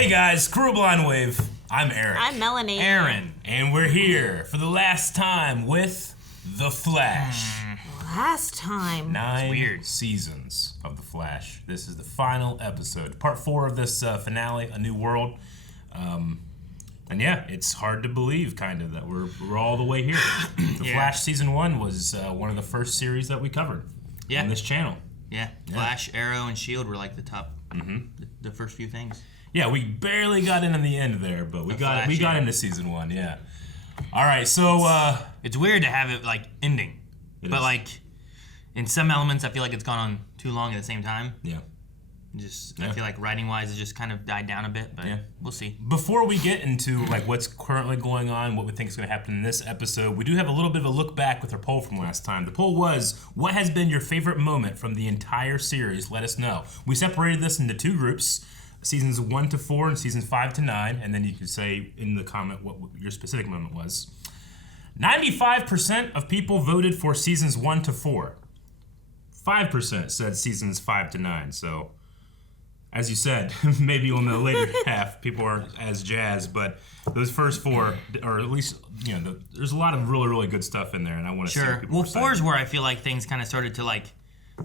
Hey guys, Crew Blind Wave. I'm Eric. I'm Melanie. Aaron. And we're here for the last time with The Flash. Last time. 9 seasons of The Flash. This is the final episode. Part 4 of this finale, A New World. And yeah, it's hard to believe, kind of, that we're all the way here. The Flash Season 1 was one of the first series that we covered on this channel. Yeah, Flash, Arrow, and S.H.I.E.L.D. were like the top, the first few things. Yeah, we barely got in the end there, but we got into Season 1, yeah. All right, so... it's weird to have it, like, ending. But, like, in some elements, I feel like it's gone on too long at the same time. Yeah. I feel like writing-wise, it just kind of died down a bit, but we'll see. Before we get into like what's currently going on, what we think is going to happen in this episode, we do have a little bit of a look back with our poll from last time. The poll was, what has been your favorite moment from the entire series? Let us know. We separated this into 2 groups, seasons 1 to 4 and seasons 5 to 9, and then you can say in the comment what your specific moment was. 95% of people voted for seasons 1 to 4. 5% said seasons 5 to 9, so... As you said, maybe on the later half, people aren't as jazzed, but those first 4, or at least, there's a lot of really, really good stuff in there, and I want to see what people Well, are saying. 4 is where I feel like things kind of started to, like,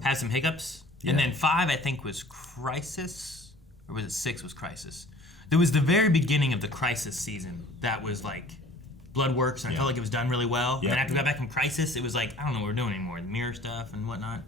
have some hiccups. Yeah. And then 5, I think, was Crisis, or was it 6 was Crisis? There was the very beginning of the Crisis season that was, like, Bloodworks, and I felt like it was done really well. Yeah. And then after we got back from Crisis, it was like, I don't know what we're doing anymore, the mirror stuff and whatnot.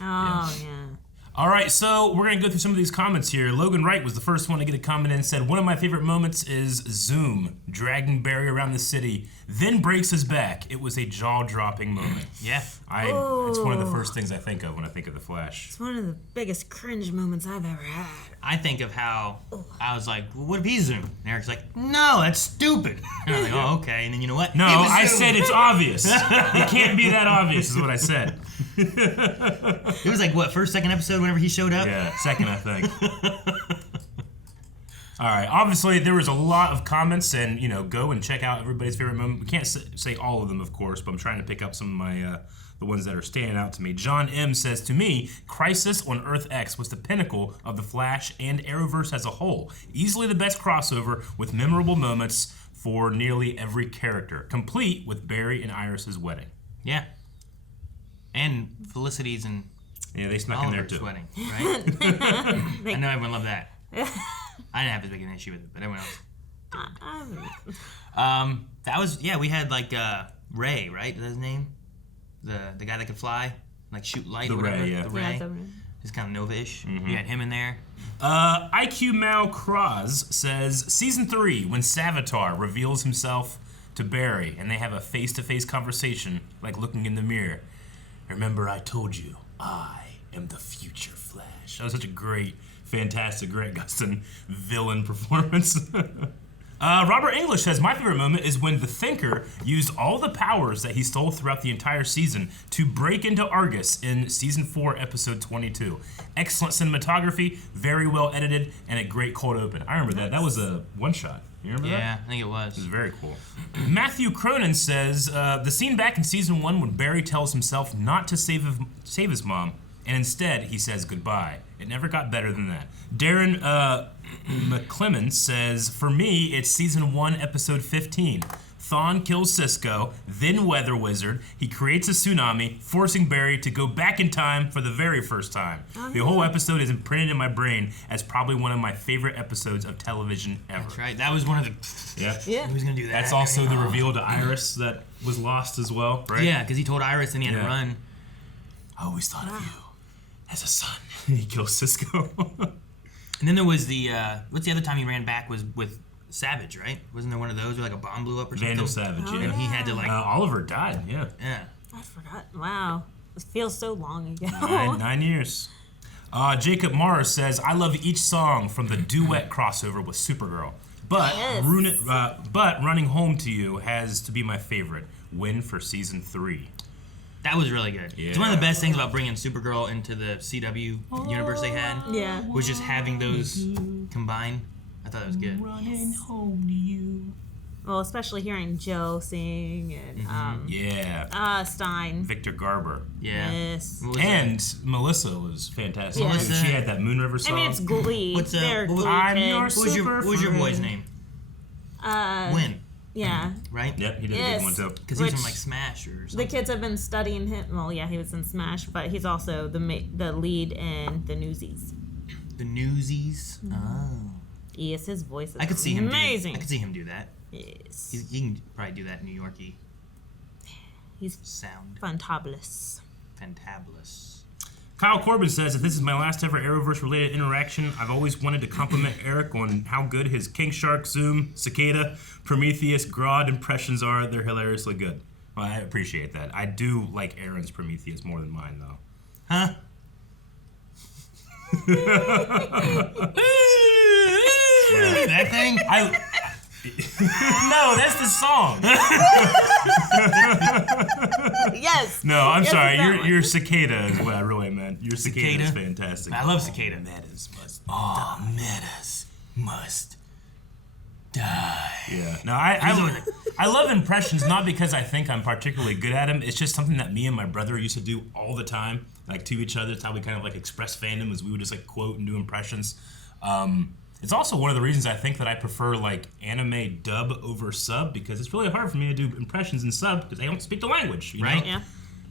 Oh, yeah. All right, so we're going to go through some of these comments here. Logan Wright was the first one to get a comment in and said, one of my favorite moments is Zoom dragging Barry around the city, then breaks his back. It was a jaw-dropping moment. Yeah. It's one of the first things I think of when I think of The Flash. It's one of the biggest cringe moments I've ever had. I think of how I was like, well, what if he zoomed? And Eric's like, no, that's stupid. And I was like, oh, okay. And then you know what? No, I said it's obvious. It can't be that obvious is what I said. It was like, what, first, second episode whenever he showed up? Yeah, second, I think. All right, obviously there was a lot of comments, and, go and check out everybody's favorite moment. We can't say all of them, of course, but I'm trying to pick up some of my, the ones that are standing out to me. John M. says, to me, Crisis on Earth X was the pinnacle of The Flash and Arrowverse as a whole. Easily the best crossover with memorable moments for nearly every character, complete with Barry and Iris's wedding. Yeah. And Felicity's and they snuck in there too. Wedding, right? I know everyone loved that. I didn't have as big an issue with it, but everyone else. That was we had like Ray, right? Is that his name? The guy that could fly, like shoot light. The or whatever. Ray, yeah. The Ray. Yeah, He's kind of Nova-ish. You had him in there. IQ Mal Cross says, Season 3, when Savitar reveals himself to Barry, and they have a face-to-face conversation, like looking in the mirror. Remember, I told you, I am the future Flash. That was such a great, fantastic Grant Gustin villain performance. Robert English says, my favorite moment is when the Thinker used all the powers that he stole throughout the entire season to break into Argus in Season 4, Episode 22. Excellent cinematography, very well edited, and a great cold open. I remember that. That was a one-shot. You remember that? Yeah, I think it was. It was very cool. Matthew Cronin says, the scene back in Season 1 when Barry tells himself not to save his mom, and instead he says goodbye. It never got better than that. Darren McClemmon says, for me, it's Season 1, Episode 15. Thawne kills Cisco, then Weather Wizard. He creates a tsunami, forcing Barry to go back in time for the very first time. The whole episode is imprinted in my brain as probably one of my favorite episodes of television ever. That's right. That was one of the... Yeah. He was going to do that. That's also the reveal to Iris that was lost as well, right? Yeah, because he told Iris and he had to run. I always thought of you as a son. And he kills Cisco. And then there was the... what's the other time he ran back was with... Savage, right? Wasn't there one of those where like a bomb blew up or something? Vandal Savage, yeah. And he had to like... Oliver died, yeah. Yeah. I forgot. Wow. It feels so long ago. 9 years. Jacob Mara says, I love each song from the duet crossover with Supergirl. But, but Running Home to You has to be my favorite. Win for Season 3. That was really good. Yeah. It's one of the best things about bringing Supergirl into the CW universe they had. Yeah. Was just having those combined. I thought it was good. Running home to you. Well, especially hearing Joe sing and Stein. Victor Garber. Yeah. Yes. And Melissa was fantastic. Yeah. She had that Moon River song. I mean, it's Glee. They're Glee I'm kids. your What was your boy's name? Win. Yeah. Right? Yep, he did a Yes. good one too. Because he's from like Smash or something. The kids have been studying him. Well, yeah, he was in Smash, but he's also the lead in the Newsies. The Newsies. Oh. Yes, his voice is I could see him. amazing. I could see him do that. Yes. He can probably do that New Yorkie He's sound. fantabulous. Fantabulous. Kyle Corbin says, if this is my last ever Arrowverse related interaction, I've always wanted to compliment Eric on how good his King Shark, Zoom, Cicada, Prometheus, Grodd impressions are. They're hilariously good. Well, I appreciate that. I do like Aaron's Prometheus more than mine, though. Huh? That thing? No, that's the song. Yes. No, I'm Yes, sorry. it's that one. Your Cicada is what I really meant. Your Cicada is Cicada? fantastic. I love Cicada. Metas must Metas must die. Yeah. No, I love impressions not because I think I'm particularly good at them. It's just something that me and my brother used to do all the time, like to each other. It's how we kind of like express fandom, is we would just like quote and do impressions. It's also one of the reasons I think that I prefer like anime dub over sub, because it's really hard for me to do impressions in sub because I don't speak the language, you Right? know? Yeah.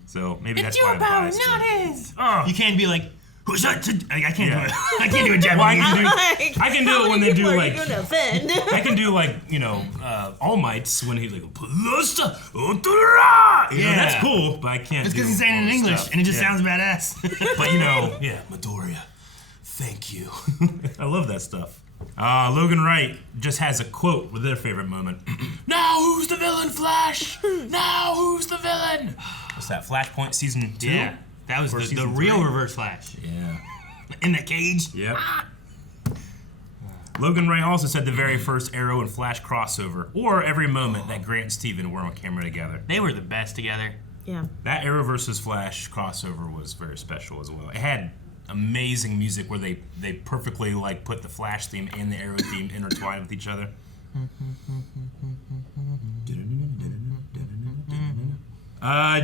So maybe It's that's why your I'm power, biased. not his. Oh. You can't be like, who's that? I can't Yeah. do it. I can't do a Japanese. Well, I can do How it when many they do people are like. you gonna offend? I can do like, you know, All Might's when he's like, yeah, that's cool, but I can't. It's do because he's saying it in all this English, stuff. and it just Yeah. sounds badass. But you know, yeah, Midoriya, thank you. I love that stuff. Logan Wright just has a quote with their favorite moment. Now who's the villain, Flash? Now who's the villain? What's that? Flashpoint season 2? Yeah, that was Or the season real 3? Reverse Flash. Yeah. In the cage. Yep. Logan Wright also said the very first Arrow and Flash crossover, or every moment that Grant and Steven were on camera together. They were the best together. Yeah. That Arrow versus Flash crossover was very special as well. It had amazing music where they perfectly like put the Flash theme and the Arrow theme intertwined with each other.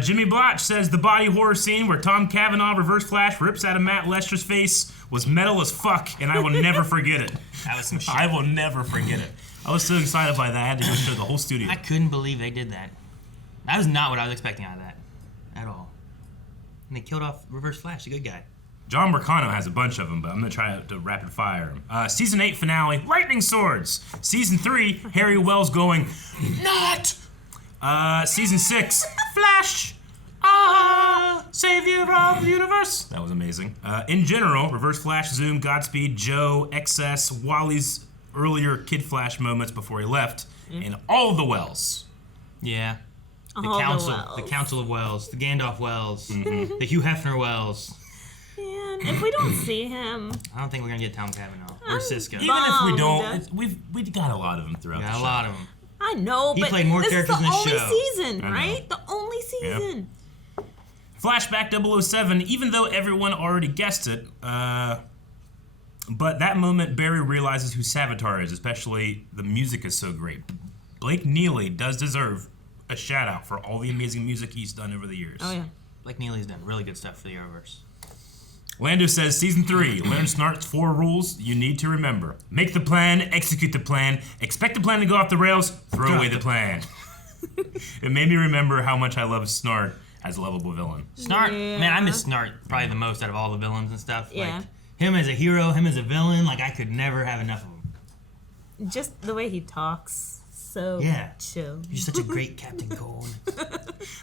Jimmy Blotch says the body horror scene where Tom Cavanaugh Reverse Flash rips out of Matt Lester's face was metal as fuck, and I will never forget it. That was some shit. I will never forget it. I was so excited by that, I had to go show the whole studio. I couldn't believe they did that. That was not what I was expecting out of that. At all. And they killed off Reverse Flash, a good guy. John Mercano has a bunch of them, but I'm going to try to rapid fire them. Season 8 finale, Lightning Swords. Season 3, Harry Wells going, not! Season 6, Flash! Savior of the universe! That was amazing. In general, Reverse Flash, Zoom, Godspeed, Joe, XS, Wally's earlier Kid Flash moments before he left, and all of the Wells. Yeah. The All the Council. Wells. The Council of Wells. The Gandalf Wells. Mm-hmm. The Hugh Hefner Wells. Man, if we don't see him, I don't think we're going to get Tom Cavanaugh. Or Cisco. Even if we Bummed. don't, we've got a lot of them throughout the Got show. a lot of them. I know, He but played more this is the characters in the only show. season, I know. right? The only season. Flashback 007, even though everyone already guessed it, but that moment Barry realizes who Savitar is, especially the music is so great. Blake Neely does deserve a shout out for all the amazing music he's done over the years. Oh yeah. Like Neely's done really good stuff for the Arrowverse. Lando says, Season 3, learn Snart's 4 rules you need to remember. Make the plan, execute the plan, expect the plan to go off the rails, throw away the plan. It made me remember how much I love Snart as a lovable villain. Snart, Yeah. man, I miss Snart probably the most out of all the villains and stuff. Yeah. Like, him as a hero, him as a villain, like, I could never have enough of him. Just the way he talks, so Yeah. chill. You're such a great Captain Cold.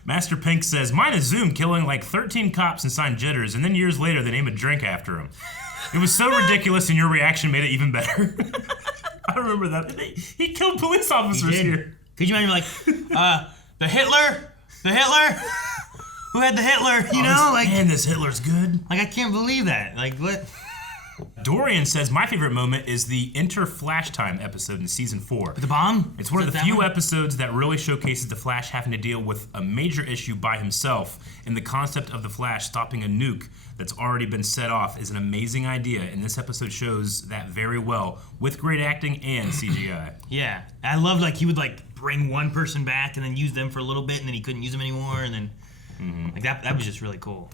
Master Pink says, mine is Zoom killing like 13 cops inside Jitters, and then years later they name a drink after him. It was so ridiculous, and your reaction made it even better. I remember that. He killed police officers here. Could you imagine, like, the Hitler? The Hitler? Who had the Hitler? You know, like, Man, this Hitler's good. like, I can't believe that. Like, what? Dorian says, my favorite moment is the Enter Flash Time episode in Season 4. The bomb? It's one Is of it the that few one? episodes that really showcases the Flash having to deal with a major issue by himself, and the concept of the Flash stopping a nuke that's already been set off is an amazing idea, and this episode shows that very well with great acting and CGI. Yeah. I loved, like, he would, like, bring one person back and then use them for a little bit, and then he couldn't use them anymore, and then like that was just really cool.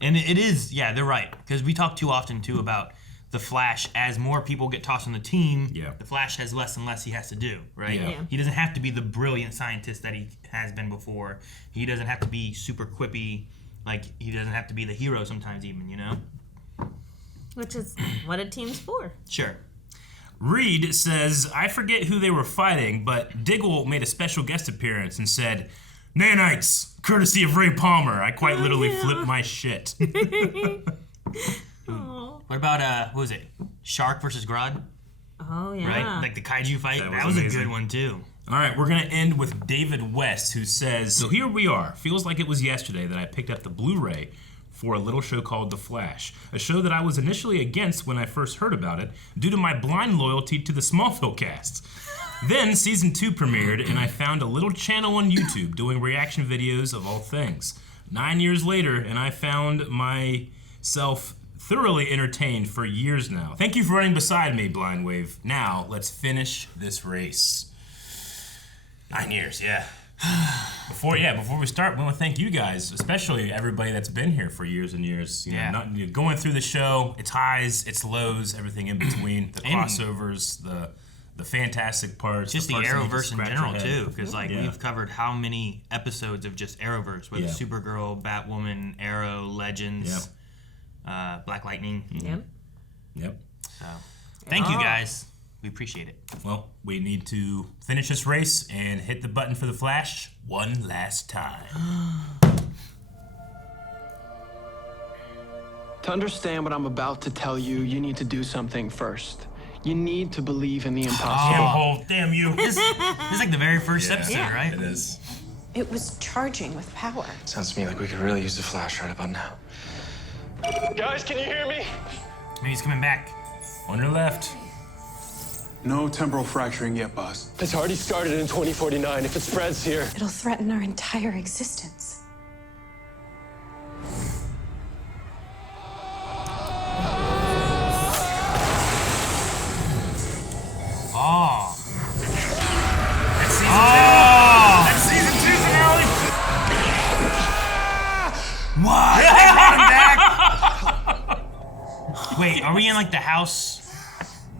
And it is, yeah, they're right, because we talk too often too about the Flash. As more people get tossed on the team, the Flash has less and less he has to do, right? Yeah. He doesn't have to be the brilliant scientist that he has been before. He doesn't have to be super quippy. Like, he doesn't have to be the hero sometimes even, you know? Which is what a team's for. Sure. Reed says, I forget who they were fighting, but Diggle made a special guest appearance and said, Nanites, courtesy of Ray Palmer. I quite literally flipped my shit. What about, what was it? Shark versus Grodd? Oh, yeah. Right? Like the kaiju fight? That was amazing. a good one, too. All right, we're going to end with David West, who says, so here we are. Feels like it was yesterday that I picked up the Blu-ray for a little show called The Flash, a show that I was initially against when I first heard about it due to my blind loyalty to the Smallville cast. Then season 2 premiered, and I found a little channel on YouTube doing reaction videos of all things. 9 years later, and I found myself thoroughly entertained for years now. Thank you for running beside me, Blind Wave. Now, let's finish this race. 9 years, yeah. Before we start, we want to thank you guys, especially everybody that's been here for years and years. You know, going through the show, its highs, its lows, everything in between, the crossovers, the fantastic parts. Just the parts that you Arrowverse in scratch general, your head. too, because we've covered how many episodes of just Arrowverse, whether Supergirl, Batwoman, Arrow, Legends, Black Lightning. Yep. So, thank you guys. We appreciate it. Well, we need to finish this race and hit the button for the Flash one last time. To understand what I'm about to tell you, you need to do something first. You need to believe in the impossible. Damn you. This is like the very first episode, right? It is. It was charging with power. Sounds to me like we could really use the Flash right about now. Guys, can you hear me? Maybe he's coming back. On your left. No temporal fracturing yet, boss. It's already started in 2049. If it spreads here, It'll threaten our entire existence. Oh. That's season 2 finale. What? They brought him back? Wait, are we in like the house?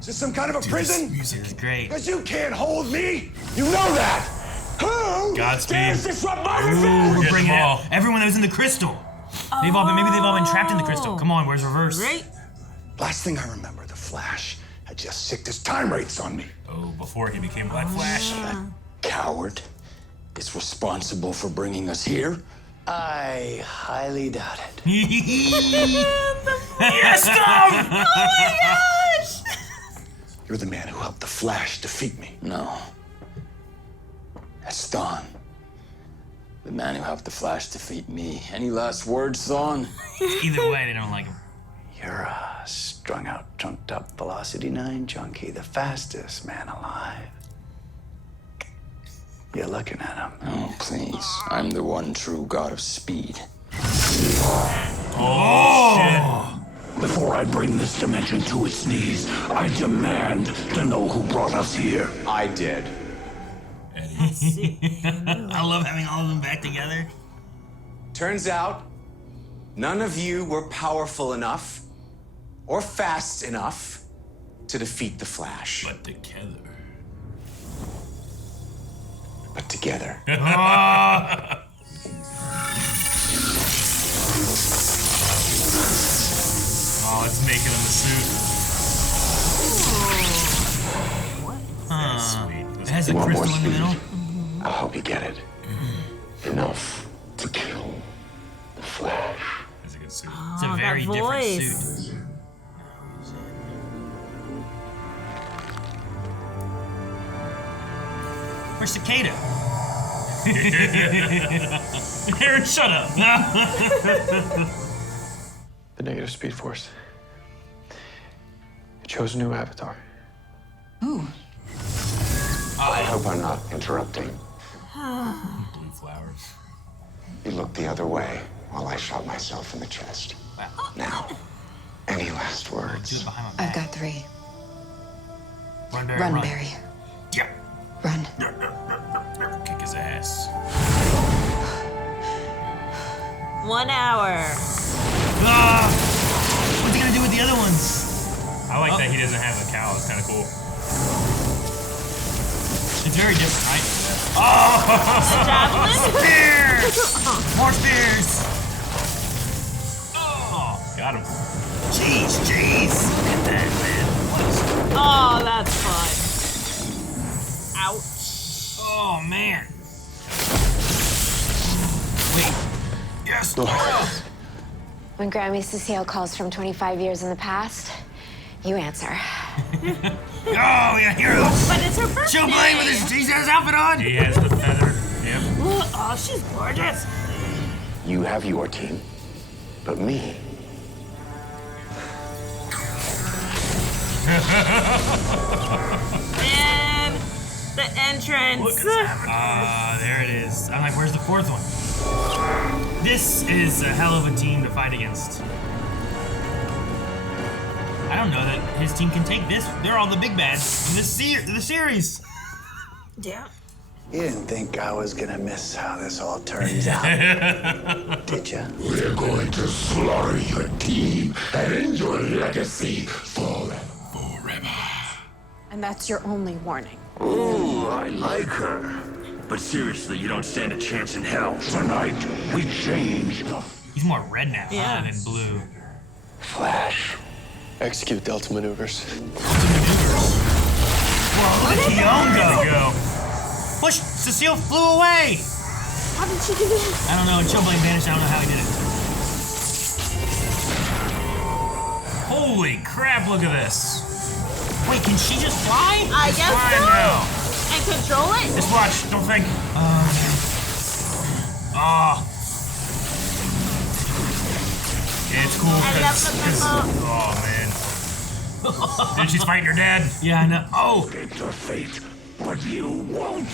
Is this some kind of a prison? Music is great. Because you can't hold me. You know that. Who Godspeed. dares disrupt my revenge? We're bringing it. Everyone that was in the crystal. Maybe they've all been trapped in the crystal. Come on, where's Reverse? Right? Last thing I remember, the Flash had just sicked his time rates on me. Oh, before he became Black Flash. That coward is responsible for bringing us here. I highly doubt it. Yes, Tom! Oh my gosh! You're the man who helped the Flash defeat me. No. That's Dawn. The man who helped the Flash defeat me. Any last words, Dawn? Either way, they don't like him. You're a strung out, drunked up Velocity 9 junkie, the fastest man alive. You're looking at him. Oh, please. I'm the one true god of speed. Oh, Before I bring this dimension to its knees, I demand to know who brought us here. I did. I love having all of them back together. Turns out, none of you were powerful enough or fast enough to defeat the Flash. But together. But together. Oh, it's making him the suit. That's sweet. It has a Want more crystal in the speed? middle. I'll help you get it. Enough to kill the Flash. That's a good suit. It's a very that different voice. suit. Where's Cicada? Aaron, shut up. The negative speed force. It chose a new avatar. Ooh. I hope I'm not interrupting. Blue flowers. You looked the other way while I shot myself in the chest. Now, any last Do it words? behind my I've back. got 3. Run, Barry, Run, run. Barry. Yeah. Run. Kick his ass. 1 hour. What's he gonna do with the other ones? I like that he doesn't have a cow. It's kind of cool. It's very different, right? Javelin? Spears! More spears! Oh, Got him. jeez. Look at that, man. What is... Oh, that's fun. Ouch. Oh, man. Wait. Yes. When Grammy Cecile calls from 25 years in the past, you answer. Oh, yeah, heroes. But it's her birthday. She'll blame with his outfit on. He has the feather. Yep. Oh, she's gorgeous. You have your team, but me. And the entrance. There it is. I'm like, where's the fourth one? This is a hell of a team to fight against. I don't know that his team can take this. They're all the big bads in the series. Yeah. You didn't think I was gonna miss how this all turns out, did ya? We're going to slaughter your team and end your legacy forever. And that's your only warning. Ooh, I like her. But seriously, you don't stand a chance in hell. Tonight, we change. He's more red now than blue. Flash. Execute Delta maneuvers. Whoa, look at Khione go. Push! Cecile flew away! How did she do that? I don't know. Chillblade vanished. I don't know how he did it. Holy crap, look at this. Wait, can she just fly? I guess Fine so. now. And control it? Just watch, don't think. It's cool because, oh man. Dude, she's fighting her dad. Yeah, I know. Oh! It's your fate, but you won't.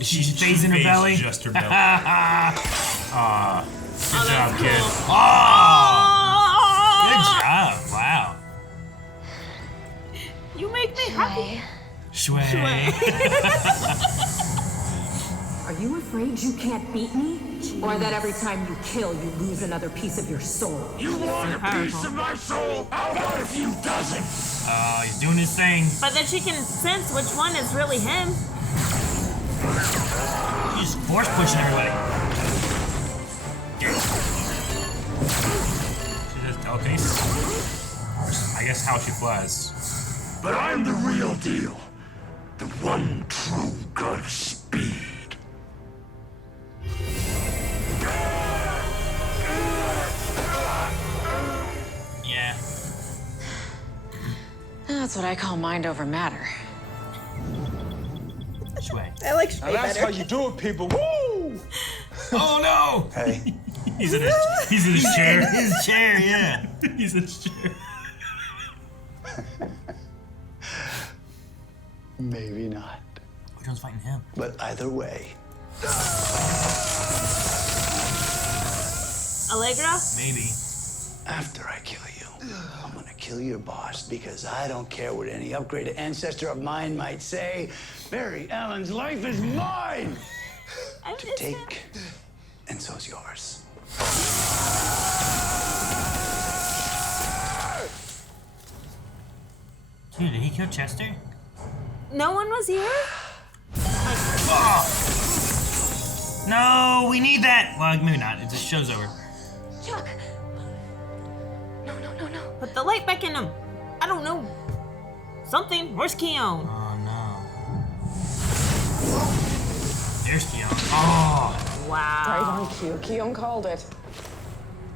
She stays in her belly. Just her belly. Good job, cool. kid. Good job. Wow. You make me happy. Shui. Are you afraid you can't beat me? Or that every time you kill, you lose another piece of your soul? You want a piece of my soul? How about a few dozen? Oh, he's doing his thing. But then she can sense which one is really him. He's just force pushing everybody. She does telekinesis. I guess how she flies. But I'm the real deal. The one true god of speed. Yeah. That's what I call mind over matter. Shui. I like Shui Now that's better. how you do it, people. Woo! Oh no! Hey, He's in his chair. His chair, yeah. He's in his chair. maybe not. Which one's fighting him? But either way, Allegra? Maybe. after I kill you, I'm gonna kill your boss because I don't care what any upgraded ancestor of mine might say. Barry Allen's life is mine to take, and so's yours. Dude, did he kill Chester? No one was here? No, we need that. Well, maybe not. It just show's over. Chuck! Put the light back in him. I don't know. Something. Where's Khione? Oh no. There's Khione. Oh. Wow. Right on cue. Khione called it.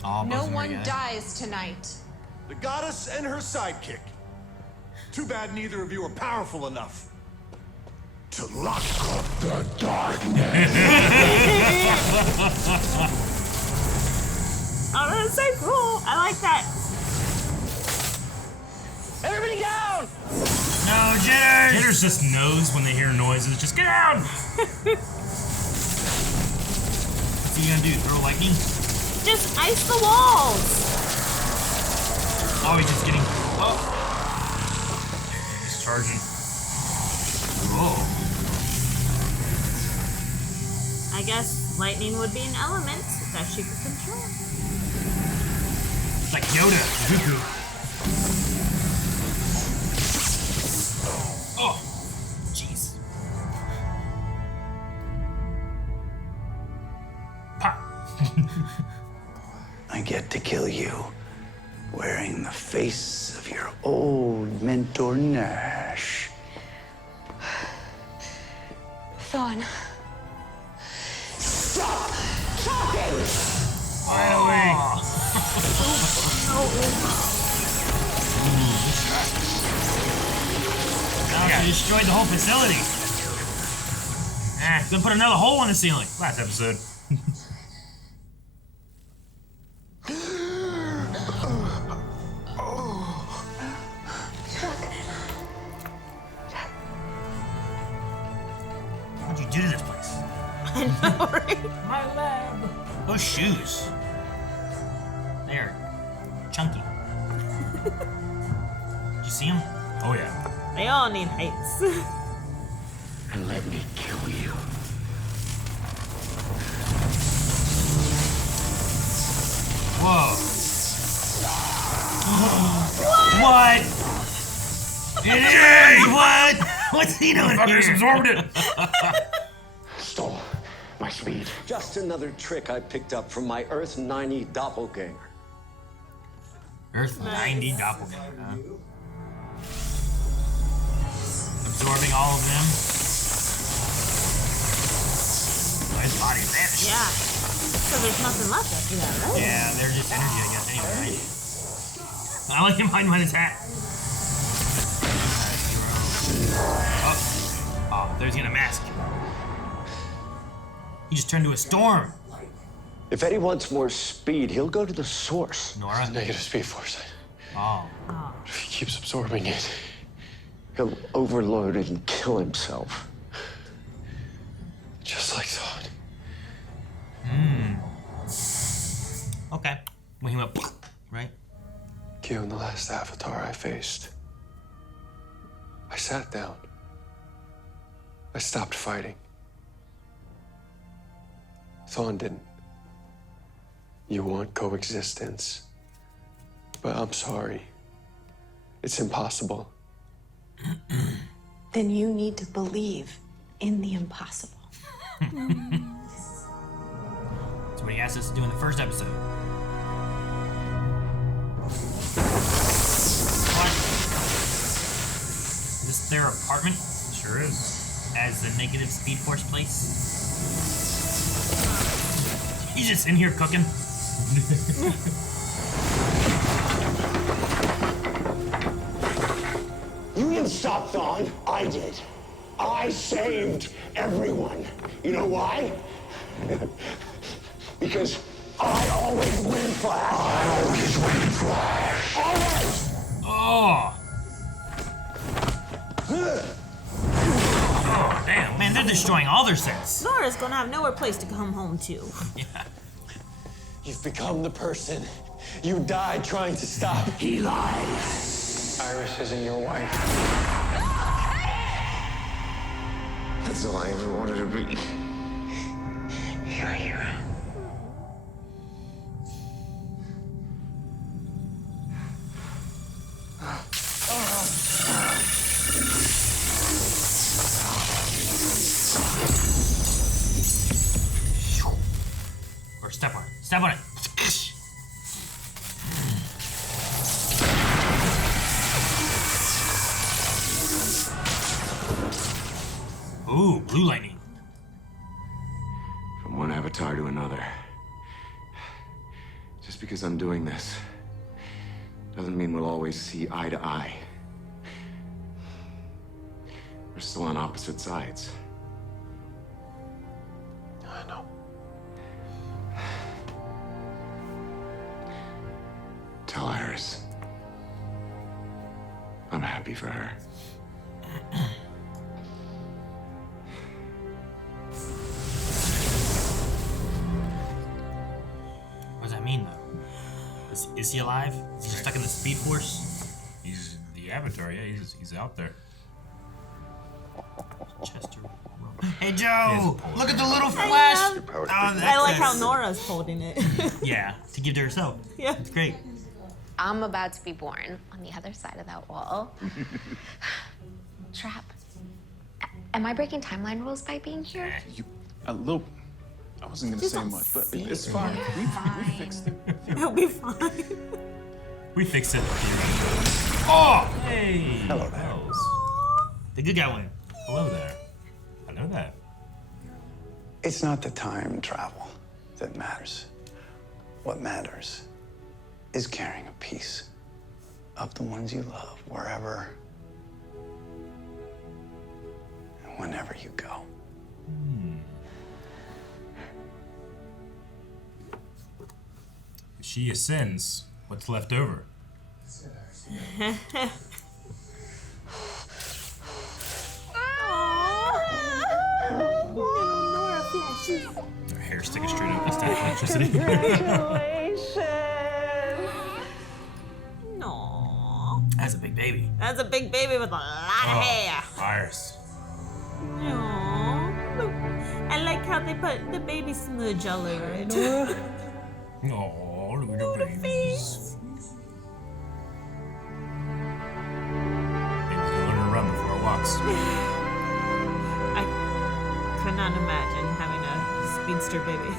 Oh, No buzzing one together. dies tonight. The goddess and her sidekick. Too bad neither of you are powerful enough To lock up the darkness. Oh, that's so cool. I like that. Everybody down! No, jitters! Jitters just knows when they hear noises. Just get down! What's he gonna do? Throw lightning? Just ice the walls. Oh, he's just getting. Oh. charging. Oh. I guess lightning would be an element that she could control. Like Yoda. Zuko. Oh. Jeez. Pop. I get to kill you wearing the face of your old mentor, Nash. Thawne. Stop talking! Finally. Now she destroyed the whole facility. Gonna put another hole in the ceiling. Last episode. What'd you do to this place? I know, right? My lab. Those shoes. They're chunky. Did you see them? Oh yeah. They all need heights. And let me kill you. Whoa. What? It is! What? What's he doing Fuckers here? absorbed it. Stole my speed. Just another trick I picked up from my Earth 90 doppelganger. Earth 90 doppelganger, huh? Absorbing all of them. Oh, his body vanished. Yeah. So there's nothing left after that, right? Yeah, they're just energy, I guess, anyway, right? I like him hiding behind his hat. Oh, there's gonna mask. He just turned to a storm. If Eddie wants more speed, he'll go to the source. Nora? Negative speed force. Oh. If he keeps absorbing it, He'll overload it and kill himself. just like Thawne. Okay. When he went, right? Khione, the last avatar I faced. I sat down. I stopped fighting. Thawne didn't. You want coexistence. But I'm sorry. It's impossible. Then you need to believe in the impossible. That's what he asked us to do in the first episode. What? Is this their apartment? Sure is. As the negative speed force place? He's just in here cooking. You didn't stop Thawne. I did. I saved everyone. You know why? Because I always win, Flash. I always win, Flash. Always. Oh. Oh, damn. Man, they're destroying all their sets. Nora's gonna have nowhere place to come home to. Yeah. You've become the person you died trying to stop. He lies. Iris isn't your wife. That's all I ever wanted to be. You're a hero. Or step on it. Step on it. Ooh, blue lightning. From one avatar to another. Just because I'm doing this doesn't mean we'll always see eye to eye. We're still on opposite sides. I know. Tell Iris. I'm happy for her. What does that mean, though? Is he alive? Is he stuck in the speed force? He's the Avatar, yeah, he's out there. Hey Joe, look at the little flash. I like how Nora's holding it. Yeah, to give to herself. Yeah, it's great. I'm about to be born on the other side of that wall. Trap. Am I breaking timeline rules by being here? A little. I wasn't gonna say much, but it's fine. We fixed it. It'll be fine. We fixed it. Oh! Hey! Hello there. The good guy went. Hello there. I know that. It's not the time travel that matters. What matters is carrying a piece of the ones you love wherever and whenever you go. If she ascends, what's left over? Her hair sticking straight up. That's that electricity. No. That's a big baby. That's a big baby with a lot of hair. Iris. Aww. I like how they put the baby smudge all over it. Oh, look at the babies. Baby's gonna learn to run before it walks. I could not imagine having a speedster baby.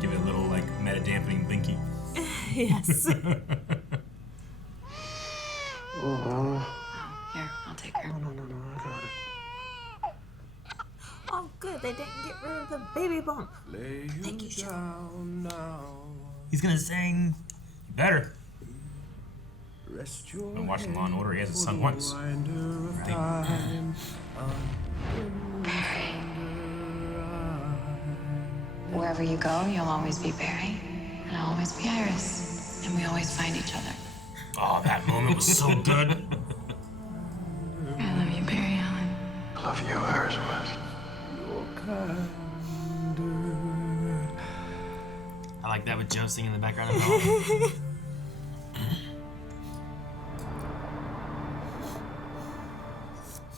Give it a little, like, meta-dampening blinky. Yes. Here, I'll take her. No, I got it. Oh, good. They didn't get rid of the baby bump. Thank you, Sean. He's gonna sing. You better. Been watching Law and Order. He hasn't sung once. Wherever you go, you'll always be Barry, and I'll always be Iris, and we always find each other. Oh, that moment was so good. I love you, Barry Allen. I love you, Iris West. I like that with Joe singing in the background of the home.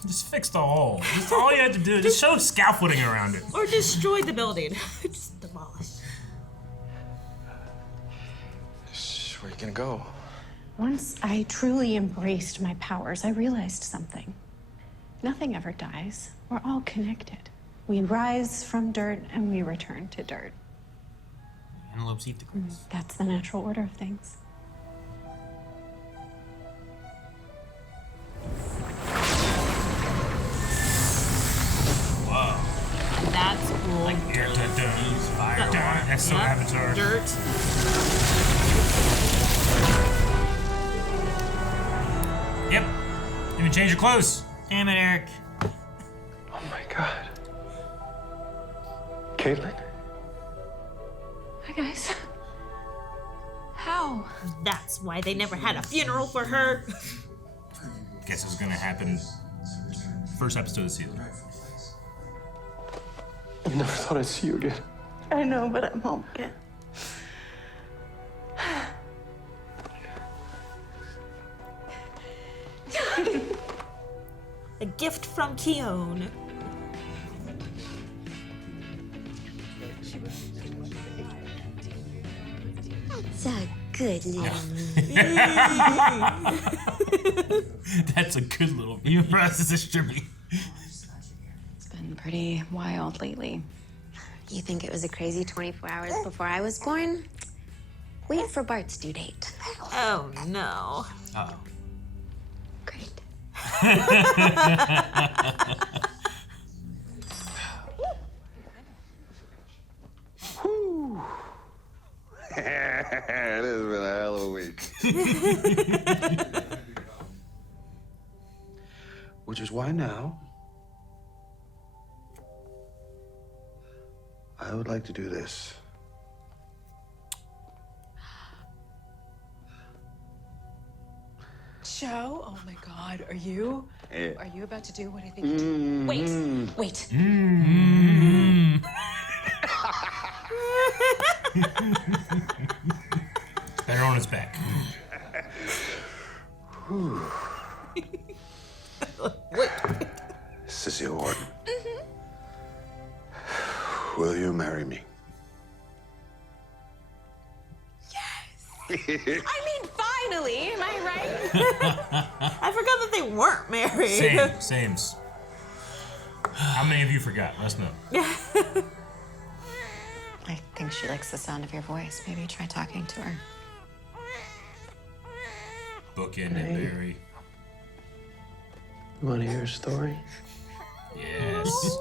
Just fix the hole. Just all you had to do. Just show scaffolding around it. Or destroy the building. Just demolish. Where you gonna go? Once I truly embraced my powers, I realized something. Nothing ever dies. We're all connected. We rise from dirt and we return to dirt. Antelopes eat the grass. That's the natural order of things. Wow. That's cool. Like dirt. Fire. That's so Avatar. Dirt. Yep. Even change your clothes. Damn it, Eric. Oh my God. Caitlin? Hi, guys. How? That's why they never had a funeral for her. Guess what's gonna happen. First episode of the season. I never thought I'd see you again. I know, but I'm home again. A gift from Khione. That's a good little That's a good little. Even for us, it's trippy. It's been pretty wild lately. You think it was a crazy 24 hours before I was born? Wait for Bart's due date. Oh no. Uh-oh. Great. Whew. It has been a hell of a week. Which is why now I would like to do this. Joe? Oh my God, are you? Yeah. Are you about to do what I think you do? Wait. Better on his back. you marry me? I mean, finally, am I right? I forgot that they weren't married. Sames. How many of you forgot? Let us know. I think she likes the sound of your voice. Maybe try talking to her. Bookend and Barry. You want to hear a story? Yes.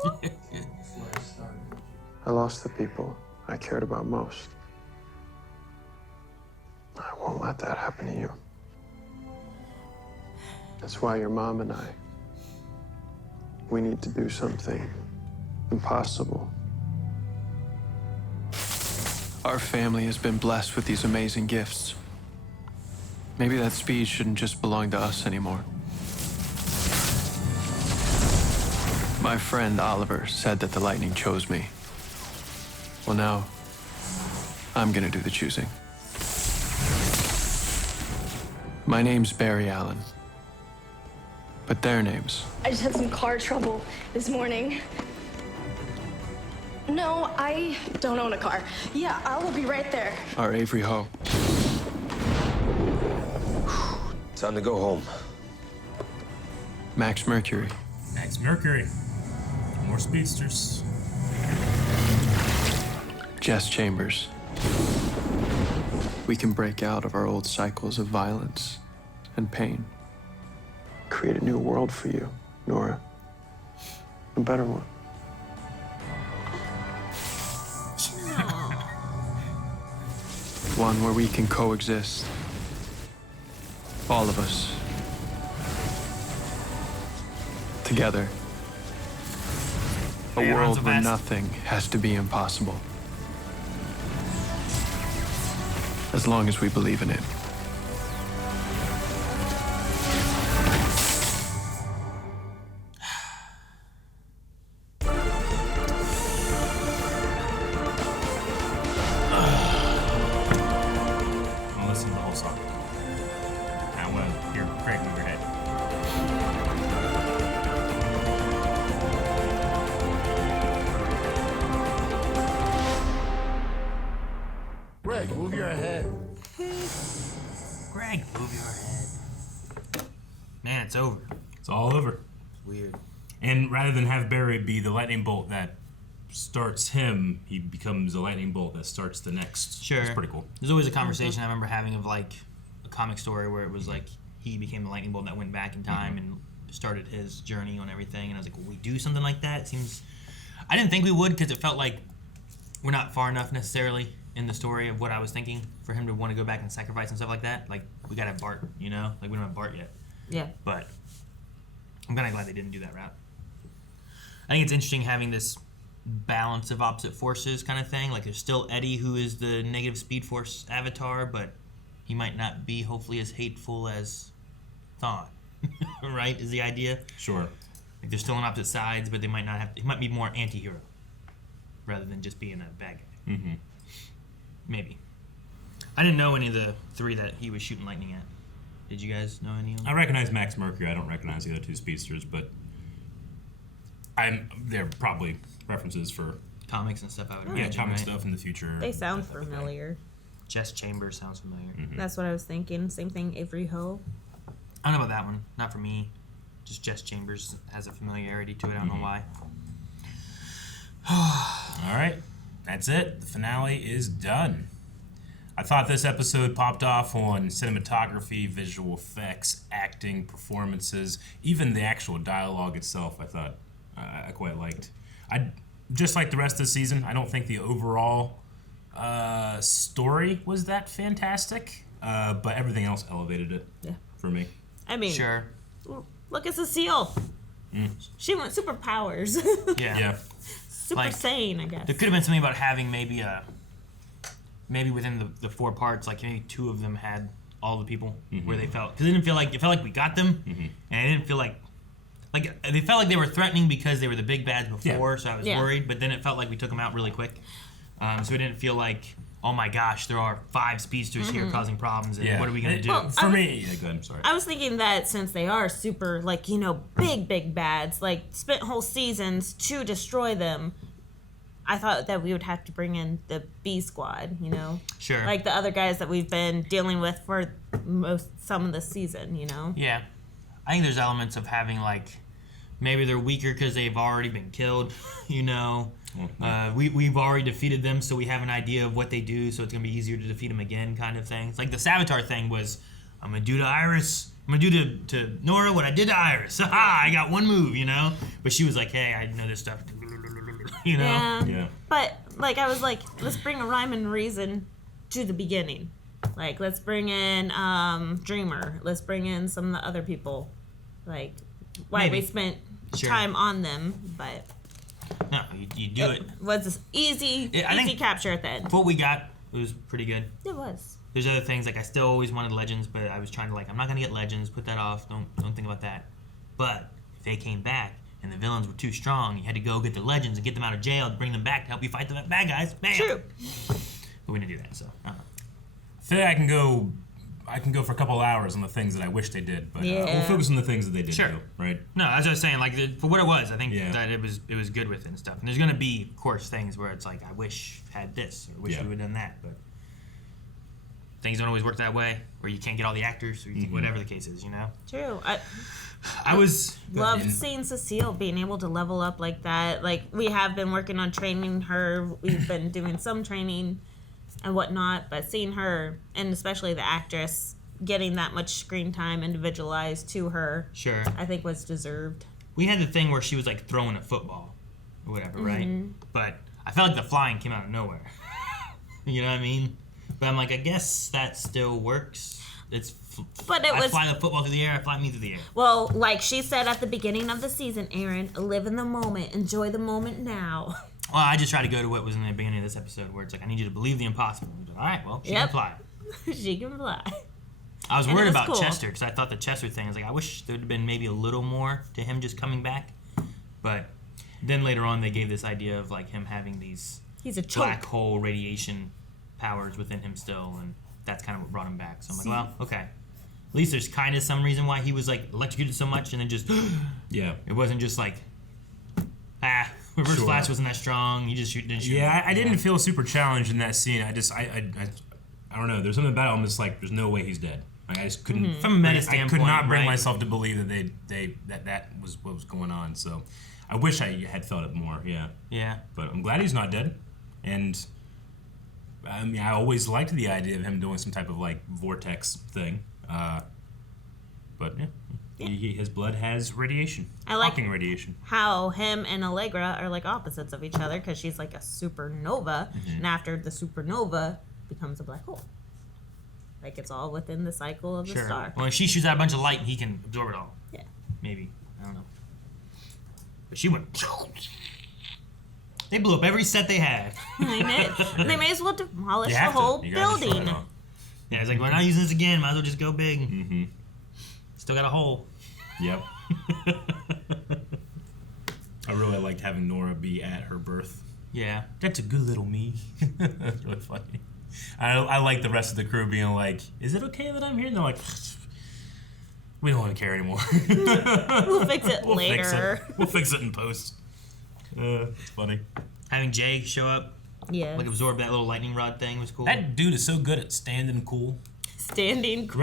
I lost the people I cared about most. I won't let that happen to you. That's why your mom and I, we need to do something impossible. Our family has been blessed with these amazing gifts. Maybe that speed shouldn't just belong to us anymore. My friend Oliver said that the lightning chose me. Well, now, I'm gonna do the choosing. My name's Barry Allen. But their names. I just had some car trouble this morning. No, I don't own a car. Yeah, I'll be right there. Are Avery Ho. Time to go home. Max Mercury. Max Mercury. More Speedsters. Jess Chambers. We can break out of our old cycles of violence and pain. Create a new world for you, Nora. A better one. One where we can coexist. All of us. Together. A world where nothing has to be impossible. As long as we believe in it. I'll listen to the whole song. I want to hear Craig move your head. Greg, move your head. Greg, move your head. Man, it's over. It's all over. It's weird. And rather than have Barry be the lightning bolt that starts him, he becomes a lightning bolt that starts the next. Sure. It's pretty cool. There's always a conversation I remember having of like a comic story where it was like he became the lightning bolt that went back in time and started his journey on everything. And I was like, will we do something like that? It seems. I didn't think we would because it felt like we're not far enough necessarily in the story of what I was thinking for him to want to go back and sacrifice and stuff like that. Like, we gotta have Bart, you know? Like, we don't have Bart yet. Yeah. But I'm kind of glad they didn't do that route. I think it's interesting having this balance of opposite forces kind of thing. Like, there's still Eddie, who is the negative Speed Force avatar, but he might not be, hopefully, as hateful as Thawne. Right? Is the idea? Sure. Like, they're still on opposite sides, but they might not have... He might be more anti-hero rather than just being a bad guy. Mm-hmm. Maybe. I didn't know any of the three that he was shooting lightning at. Did you guys know any of them? I recognize Max Mercury. I don't recognize the other two Speedsters, but they're probably references for comics and stuff. I would imagine, comic right? stuff in the future. They sound familiar. Jess Chambers sounds familiar. Mm-hmm. That's what I was thinking. Same thing, Avery Ho. I don't know about that one. Not for me. Just Jess Chambers has a familiarity to it. I don't know why. All right. That's it. The finale is done. I thought this episode popped off on cinematography, visual effects, acting, performances, even the actual dialogue itself. I thought I quite liked. I just like the rest of the season. I don't think the overall story was that fantastic, but everything else elevated it. For me. I mean, sure. Look at Cecile. She went superpowers. Yeah. Super sane, I guess. There could have been something about having maybe within the four parts, like maybe two of them had all the people where they felt, because it felt like we got them, and it didn't feel like they felt like they were threatening because they were the big bads before, so I was worried, but then it felt like we took them out really quick, so it didn't feel like, oh my gosh, there are 5 Speedsters here causing problems, and what are we gonna do? Well, For me, go ahead, I'm sorry. I was thinking that since they are super, big bads, spent whole seasons to destroy them, I thought that we would have to bring in the B squad, you know? Sure. Like the other guys that we've been dealing with for some of the season, you know? Yeah. I think there's elements of having, like, maybe they're weaker because they've already been killed, you know? We've already defeated them, so we have an idea of what they do, so it's going to be easier to defeat them again, kind of thing. It's like the Savitar thing was, I'm going to do to Iris, I'm going to do to Nora what I did to Iris. Ha! I got one move, you know? But she was like, hey, I know this stuff. You know? Yeah. But, like, I was like, let's bring a rhyme and reason to the beginning. Like, let's bring in Dreamer. Let's bring in some of the other people. Like, why we spent time on them, but... No, you do it. Was easy capture at the end. What we got was pretty good. It was. There's other things, like I still always wanted Legends, but I was trying to, like, I'm not going to get Legends, put that off, don't think about that. But if they came back and the villains were too strong, you had to go get the Legends and get them out of jail to bring them back to help you fight the bad guys. Bam! True. But we didn't do that, so I don't know. I feel like I can go for a couple hours on the things that I wish they did, but we'll focus on the things that they did do, right? No, as I was saying, like, for what it was, I think that it was good with it and stuff. And there's going to be, of course, things where it's like, I wish I had this, or wish we would have done that, but things don't always work that way, or you can't get all the actors, or whatever the case is, you know? True. I was... Loved seeing Cecile being able to level up like that. Like, we have been working on training her. We've been doing some training and whatnot, but seeing her, and especially the actress, getting that much screen time individualized to her, I think was deserved. We had the thing where she was, like, throwing a football or whatever, right? But I felt like the flying came out of nowhere. You know what I mean? But I'm like, I guess that still works. I fly the football through the air, I fly me through the air. Well, like she said at the beginning of the season, Aaron, live in the moment, enjoy the moment now. Well, I just try to go to what was in the beginning of this episode, where it's like, I need you to believe the impossible. Like, all right, well, she can fly. She can fly. I was worried about Chester, because I thought the Chester thing, I was like, I wish there would have been maybe a little more to him just coming back. But then later on, they gave this idea of, like, him having these black hole radiation powers within him still, and that's kind of what brought him back. So I'm like, well, okay. At least there's kind of some reason why he was, like, electrocuted so much, and then just... It wasn't just like, Reverse Flash wasn't that strong. He just didn't shoot. Yeah, I didn't feel super challenged in that scene. I don't know. There's something about it. I'm just like, there's no way he's dead. Like, I just couldn't. From a meta standpoint, I could not bring myself to believe that that was what was going on. So, I wish I had felt it more. Yeah. Yeah. But I'm glad he's not dead. And I mean, I always liked the idea of him doing some type of like vortex thing. But yeah. His blood has radiation. I like Hawking radiation. How him and Allegra are like opposites of each other, because she's like a supernova, and after the supernova becomes a black hole. Like, it's all within the cycle of the star. Well, if she shoots out a bunch of light, he can absorb it all. Yeah. Maybe. I don't know. But she went... They blew up every set they had. They may as well demolish the whole building. Yeah, it's like, we're not using this again. Might as well just go big. Still got a hole. Yep. I really liked having Nora be at her birth. Yeah. That's a good little me. That's really funny. I like the rest of the crew being like, is it okay that I'm here? And they're like, we don't want to care anymore. We'll fix it later. We'll fix it in post. It's funny. Having Jay show up. Yeah. Like absorb that little lightning rod thing was cool. That dude is so good at standing cool. Standing cool.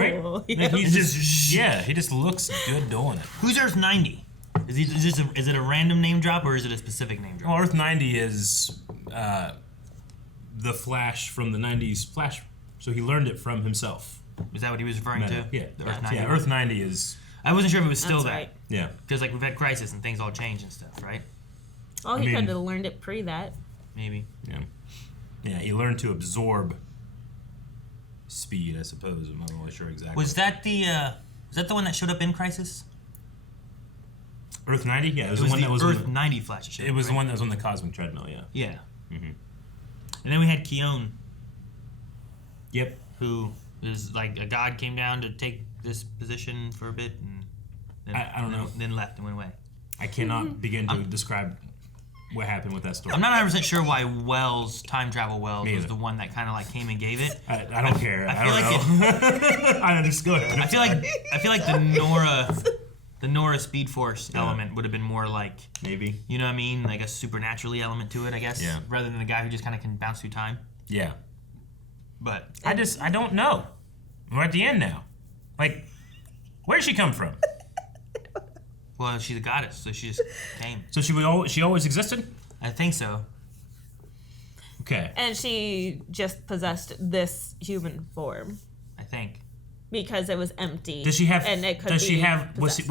Right? Yep. He's just, he just looks good doing it. Who's Earth 90? Is it a random name drop or is it a specific name drop? Well, Earth 90 is the Flash from the 90s Flash. So he learned it from himself. Is that what he was referring to? Yeah. Earth 90? Yeah, Earth 90 is... I wasn't sure if it was still that. Right. Yeah. Because like we've had Crisis and things all change and stuff, right? Oh, he could have learned it pre that. Maybe. Yeah. Yeah, he learned to absorb speed, I suppose. I'm not really sure exactly. Was that the one that showed up in Crisis? Earth 90? Yeah, it was the one that was Earth 90 Flash. It was the one that was on the cosmic treadmill, yeah. Yeah. And then we had Khione. Yep. Who is like a god came down to take this position for a bit and then, I don't know. Then left and went away. I cannot begin to describe what happened with that story. I'm not 100% sure why Time Travel Wells was the one that kind of like came and gave it. I don't care. I don't know. I just go ahead. I feel like the Nora The Nora Speed Force element would have been more like... Maybe. You know what I mean? Like a supernaturally element to it, I guess. Yeah. Rather than the guy who just kind of can bounce through time. Yeah. But... I don't know. We're at the end now. Like, where'd she come from? Well, she's a goddess, so she just came. So she always existed? I think so. Okay. And she just possessed this human form. I think. Because it was empty. Does she have? And it could does she be have? possessed.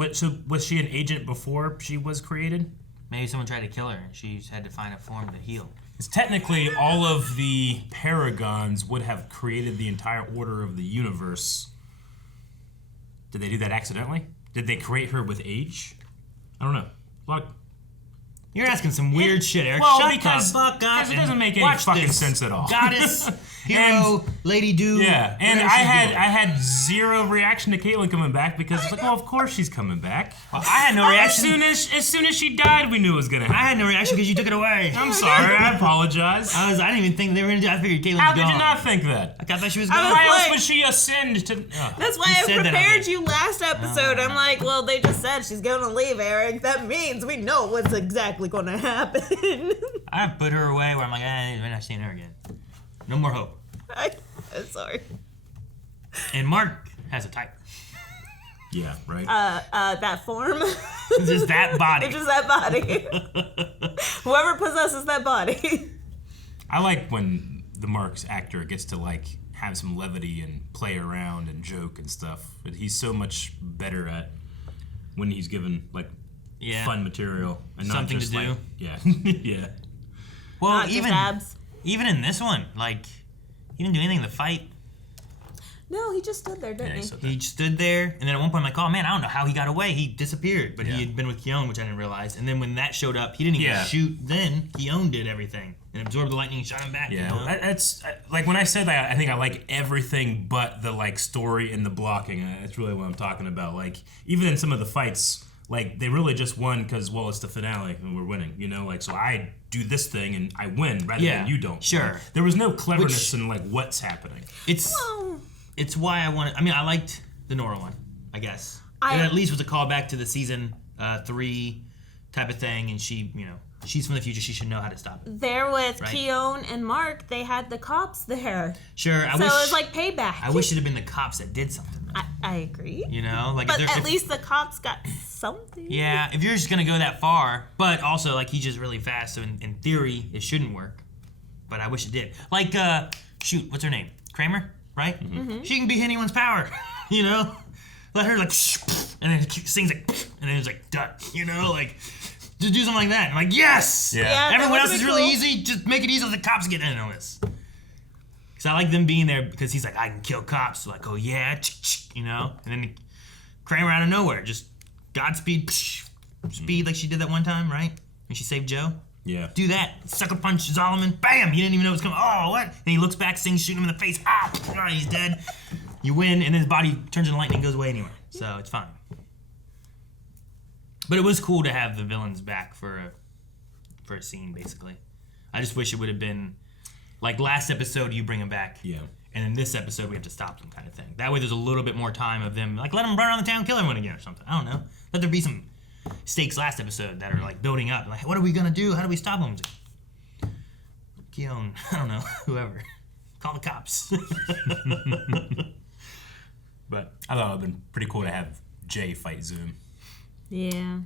Was she an agent before she was created? Maybe someone tried to kill her, and she had to find a form to heal. It's technically all of the Paragons would have created the entire order of the universe. Did they do that accidentally? Did they create her with age? I don't know. You're asking some weird shit, Eric. Well, Shut because the fuck up. it doesn't make any fucking sense at all. Goddess, hero, lady dude. Yeah, and I had zero reaction to Caitlyn coming back because it's like, well, of course she's coming back. Well, I had no reaction. As soon as she died, we knew it was gonna happen. I had no reaction because you took it away. I'm sorry. I apologize. I didn't even think they were gonna do. I figured Caitlyn was How gone. could you not think that? I thought she was gone. Why else would she ascend to? That's why I prepared you last episode. I'm like, well, they just said she's gonna leave, Eric. That means we know what's exactly gonna happen. I put her away where I'm like, we're not seeing her again. No more hope. I'm sorry. And Mark has a type. Yeah, right. That form. It's just that body. It's just that body. Whoever possesses that body. I like when the Mark's actor gets to like have some levity and play around and joke and stuff. But he's so much better at when he's given like fun material and not something just to do. Like, yeah, yeah. Well, Not just abs. even in this one, like he didn't do anything in the fight. No, he just stood there, didn't he? He stood there, and then at one point I'm like, oh man, I don't know how he got away. He disappeared, but he had been with Khione, which I didn't realize. And then when that showed up, he didn't even shoot. Then Khione did everything and absorbed the lightning and shot him back. Yeah, you know? that's like when I said that. I think I like everything but the like story and the blocking. That's really what I'm talking about. Like even in some of the fights, like they really just won because it's the finale and we're winning. You know, like so I do this thing and I win rather than you don't. Sure. Like, there was no cleverness in like what's happening. It's why I wanted. I mean, I liked the Nora one, I guess. It at least was a callback to the season 3 type of thing, and she, you know, she's from the future. She should know how to stop it. There with Khione and Mark, they had the cops there. Sure, So it was like payback. I wish it had been the cops that did something. I agree. You know, like but at least the cops got something. Yeah, if you're just gonna go that far, but also like he's just really fast, so in theory it shouldn't work. But I wish it did. Like, shoot, what's her name? Kramer, right? Mm-hmm. She can beat anyone's power. You know, let her like, and then sings like, and then it's like done. You know, like. Just do something like that. I'm like, yes! Yeah, everyone else is really easy. Just make it easy so the cops get in on this. Because I like them being there because he's like, I can kill cops. So like, oh yeah, you know? And then Kramer out of nowhere, just Godspeed, speed like she did that one time, right? When she saved Joe. Yeah. Do that. Sucker punch Zolomon. Bam! You didn't even know it was coming. Oh, what? And he looks back, sings, shooting him in the face. Ah! He's dead. You win, and then his body turns into lightning and goes away anyway. So it's fine. But it was cool to have the villains back for a scene, basically. I just wish it would have been like last episode you bring them back. Yeah. And in this episode we have to stop them kind of thing. That way there's a little bit more time of them, like let them run around the town, kill everyone again or something. I don't know. Let there be some stakes last episode that are like building up. Like, what are we going to do? How do we stop them? Like, Khione, I don't know, whoever. Call the cops. But I thought it would have been pretty cool to have Jay fight Zoom. Yeah.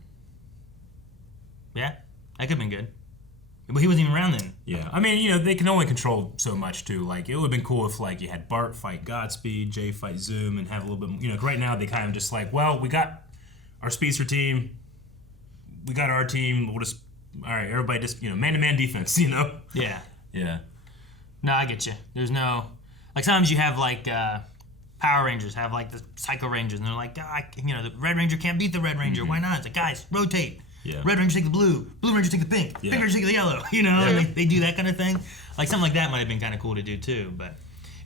Yeah, that could have been good. But he wasn't even around then. Yeah, I mean, you know, they can only control so much too. Like, it would have been cool if like you had Bart fight Godspeed, Jay fight Zoom, and have a little bit. You know, right now they kind of just like, well, we got our Speedster team, we got our team. We'll just everybody just man-to-man defense. You know. Yeah. Yeah. No, I get you. There's no like sometimes you have like. Power Rangers have like the Psycho Rangers, and they're like, the Red Ranger can't beat the Red Ranger. Mm-hmm. Why not? It's like, guys, rotate. Yeah. Red Ranger take the blue Ranger take the pink, Pink Ranger take the yellow. You know, and they do that kind of thing. Like something like that might have been kind of cool to do too. But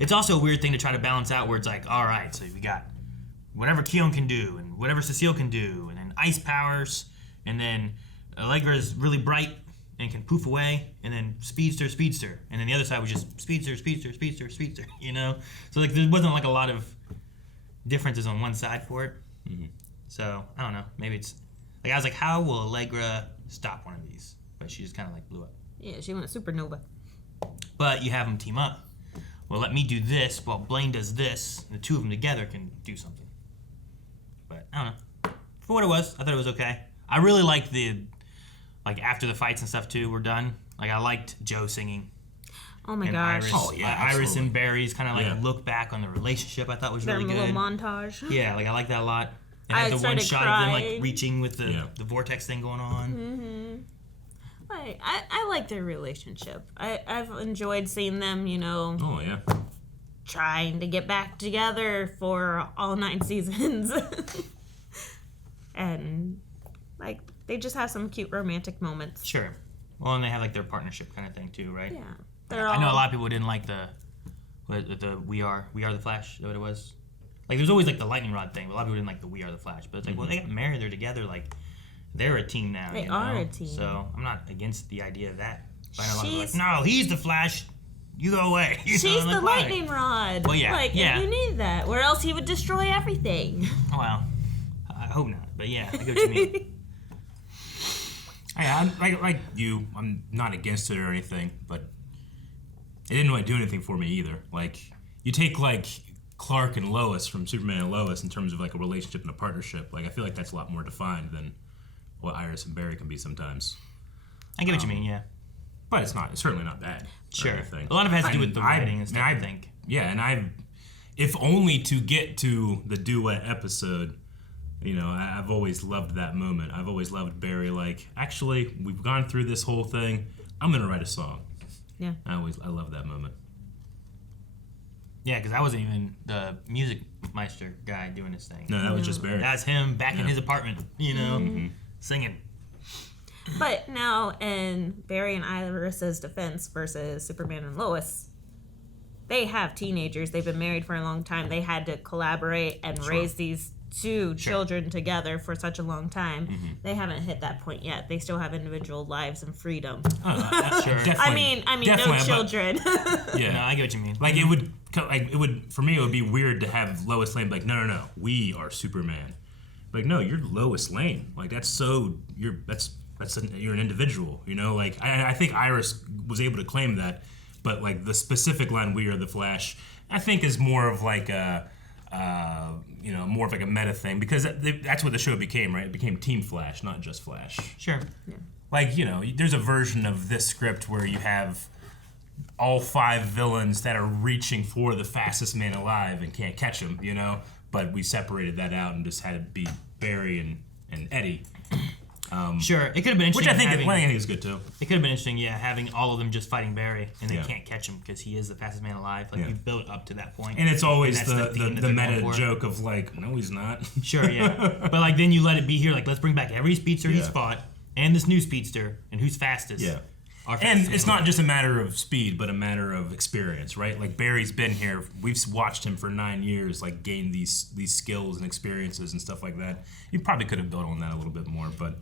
it's also a weird thing to try to balance out where it's like, all right, so we got whatever Khione can do and whatever Cecile can do, and then ice powers, and then Allegra is really bright and can poof away, and then Speedster, and then the other side was just Speedster, you know? So like there wasn't like a lot of differences on one side for it. Mm-hmm. So I don't know. Maybe it's like I was like, how will Allegra stop one of these? But she just kind of like blew up. Yeah, she went supernova. But you have them team up. Well, let me do this while Blaine does this. And the two of them together can do something. But I don't know. For what it was, I thought it was okay. I really liked after the fights and stuff too were done. Like I liked Joe singing. Oh my gosh. Iris, Iris and Barry's kind of like look back on the relationship. I thought was really good. Their little montage. Yeah, like I like that a lot. And I had the one shot of them like reaching with the vortex thing going on. Mm-hmm. I like their relationship. I've enjoyed seeing them, Oh, yeah. trying to get back together for all 9 seasons. And, like, they just have some cute romantic moments. Sure. Well, and they have, like, their partnership kind of thing, too, right? Yeah. I know a lot of people didn't like the We Are the Flash, is that what it was? Like, there's always, like, the lightning rod thing, but a lot of people didn't like the We Are the Flash. But it's like, well, they got married, they're together, like... They're a team now. They are a team. So I'm not against the idea of that. But I know a lot of people are like, no, he's the Flash. You go away. She's the lightning rod. Well, yeah. You need that. Or else he would destroy everything. Well, I hope not. But yeah, I get what you mean. I'm like you. I'm not against it or anything, but it didn't really do anything for me either. Like you take like Clark and Lois from Superman and Lois in terms of like a relationship and a partnership. Like I feel like that's a lot more defined than what Iris and Barry can be sometimes. I get what you mean, yeah. But it's certainly not bad. Sure. A lot of it has to do with the writing and stuff, I think. Yeah, and if only to get to the duet episode, I've always loved that moment. I've always loved Barry like, actually, we've gone through this whole thing. I'm going to write a song. Yeah. I love that moment. Yeah, because I wasn't even the music meister guy doing his thing. No, that was just Barry. That's him back in his apartment, singing. But now, in Barry and Iris's defense versus Superman and Lois, they have teenagers. They've been married for a long time. They had to collaborate and raise these two children together for such a long time. Mm-hmm. They haven't hit that point yet. They still have individual lives and freedom. Sure. I mean, no children. Yeah, no, I get what you mean. Like it would for me. It would be weird to have Lois Lane be like, no, we are Superman. Like, no, you're Lois Lane. Like you're an individual. Like I think Iris was able to claim that, but like the specific line, "We are the Flash," I think is more of like a. More of like a meta thing because that's what the show became, right? It became Team Flash, not just Flash. Sure. Yeah. Like, there's a version of this script where you have all 5 villains that are reaching for the fastest man alive and can't catch him, But we separated that out and just had it be Barry and Eddie. Sure, it could have been interesting. Which I think is good too. It could have been interesting, having all of them just fighting Barry, and they can't catch him because he is the fastest man alive. Like you built up to that point, and it's always the meta joke of like, no, he's not. Sure, yeah, but like then you let it be here. Like let's bring back every speedster he's fought, and this new speedster, and who's fastest. Yeah. And it's not just a matter of speed, but a matter of experience, right? Like Barry's been here. We've watched him for 9 years, like gain these skills and experiences and stuff like that. You probably could have built on that a little bit more, but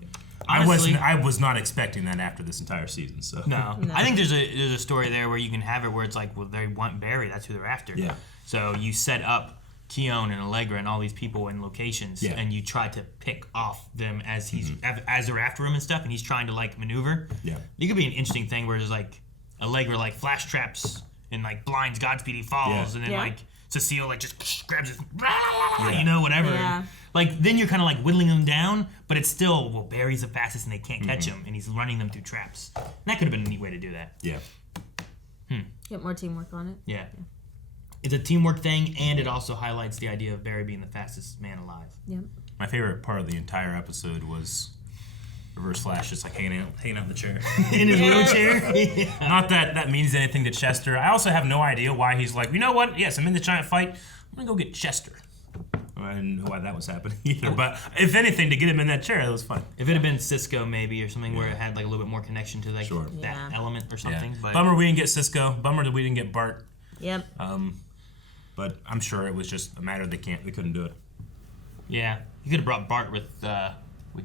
honestly, I was not expecting that after this entire season. So no. I think there's a story there where you can have it where it's like, well, they want Barry. That's who they're after. Yeah. So you set up Khione and Allegra and all these people in locations, and you try to pick off them as as they're after him and stuff, and he's trying to like maneuver. Yeah, it could be an interesting thing where there's like Allegra like flash traps and like blinds Godspeed, he falls, and then like Cecile like just grabs his, whatever. Yeah. Like then you're kind of like whittling them down, but it's still Barry's the fastest and they can't catch him, and he's running them through traps. And that could have been a neat way to do that. Yeah. Get more teamwork on it. Yeah. It's a teamwork thing, and it also highlights the idea of Barry being the fastest man alive. Yep. My favorite part of the entire episode was Reverse Flash just like hanging out in the chair. In his wheelchair? Not that means anything to Chester. I also have no idea why he's like, you know what? Yes, I'm in the giant fight. I'm going to go get Chester. I didn't know why that was happening either. But if anything, to get him in that chair, that was fun. If it had been Cisco maybe or something where it had like a little bit more connection to like that element or something. Yeah. But Bummer we didn't get Cisco. Bummer that we didn't get Bart. Yep. But I'm sure it was just a matter they couldn't do it. Yeah, you could have brought Bart with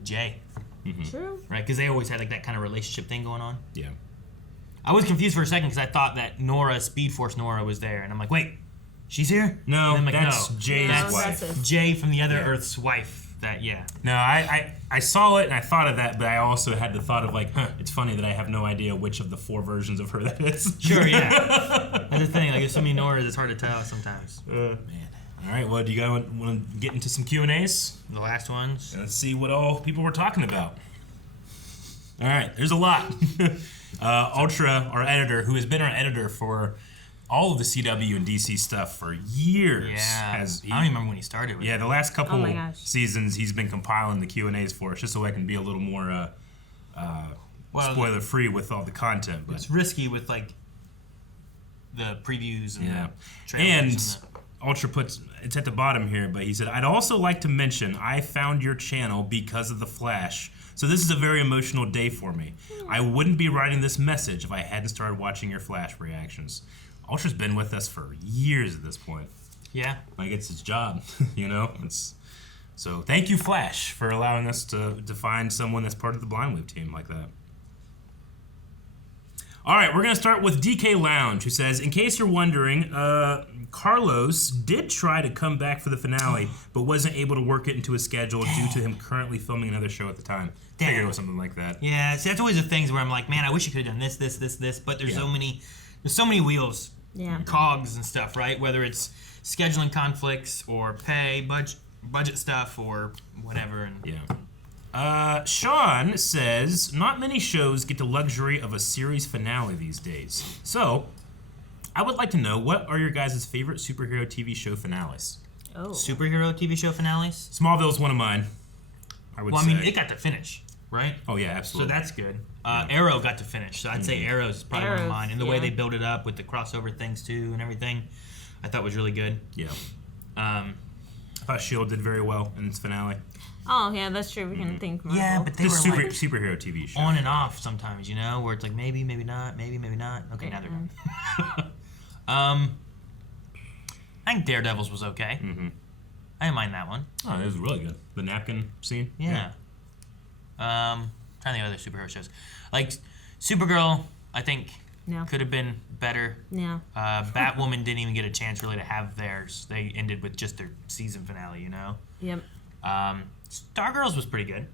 Jay. Mm-hmm. True. Right, because they always had like that kind of relationship thing going on. Yeah. I was confused for a second because I thought that Speed Force Nora was there, and I'm like, wait, she's here? No, like, that's Jay's wife. Jay from the other Earth's wife. that, yeah. No, I saw it and I thought of that, but I also had the thought of like, it's funny that I have no idea which of the 4 versions of her that is. Sure, yeah. That's the thing. Like, there's so many Noras, it's hard to tell sometimes. Man. All right, well, do you guys want to get into some Q&As? The last ones. Let's see what all people were talking about. All right, there's a lot. Ultra, our editor, who has been our editor for all of the CW and DC stuff for years. Yeah. I don't even remember when he started with the last couple Oh seasons, he's been compiling the Q&As for us just so I can be a little more spoiler-free with all the content. But it's risky with, like, the previews and the And trailers. Ultra puts, it's at the bottom here, but he said, I'd also like to mention I found your channel because of The Flash. So this is a very emotional day for me. I wouldn't be writing this message if I hadn't started watching your Flash reactions. Ultra's been with us for years at this point. Yeah. Like, it's his job, you know? So thank you, Flash, for allowing us to find someone that's part of the Blind Wave team like that. All right, we're going to start with DK Lounge, who says, in case you're wondering, Carlos did try to come back for the finale, but wasn't able to work it into his schedule due to him currently filming another show at the time. Figured it was something like that. Yeah, see, that's always the things where I'm like, man, I wish you could have done this, but there's so many wheels, cogs and stuff, right? Whether it's scheduling conflicts or pay, budget stuff, or whatever. And Sean says, not many shows get the luxury of a series finale these days. So, I would like to know, what are your guys' favorite superhero TV show finales? Oh. Superhero TV show finales? Smallville's one of mine, I would say. I mean, it got to finish, right? Oh, yeah, absolutely. So that's good. Arrow got to finish, so I'd say Arrow's probably one of mine. And the way they built it up with the crossover things, too, and everything, I thought was really good. Yeah. I thought S.H.I.E.L.D. did very well in its finale. Oh, yeah, that's true. We can think more. Yeah, but they Just were like superhero TV show. on and off sometimes, you know, where it's like maybe, maybe not, maybe, maybe not. Okay, now they're gone. I think Daredevil's was okay. Mm-hmm. I didn't mind that one. Oh, it was really good. The napkin scene. Yeah. Trying to think of other superhero shows. Like, Supergirl, I think, could have been better. Yeah. Batwoman didn't even get a chance really to have theirs. They ended with just their season finale, you know? Yep. Stargirls was pretty good.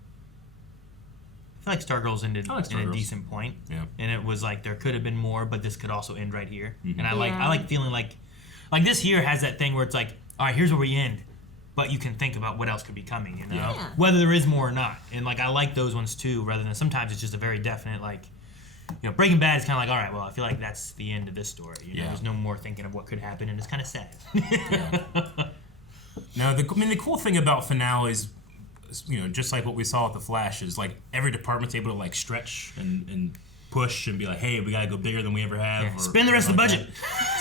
I feel like Stargirls ended in a decent point. Yeah. And it was like there could have been more, but this could also end right here. Mm-hmm. And I like feeling like this here has that thing where it's like, all right, here's where we end, but you can think about what else could be coming, you know? Yeah. Whether there is more or not. And like I like those ones too, rather than sometimes it's just a very definite like, you know, Breaking Bad is kind of like, all right, well, I feel like that's the end of this story. You know, there's no more thinking of what could happen, and it's kind of sad. Now, the cool thing about finales, you know, just like what we saw with The Flash, is like every department's able to like stretch and push and be like, hey, we gotta go bigger than we ever have. Yeah. Or Spend the rest of the budget.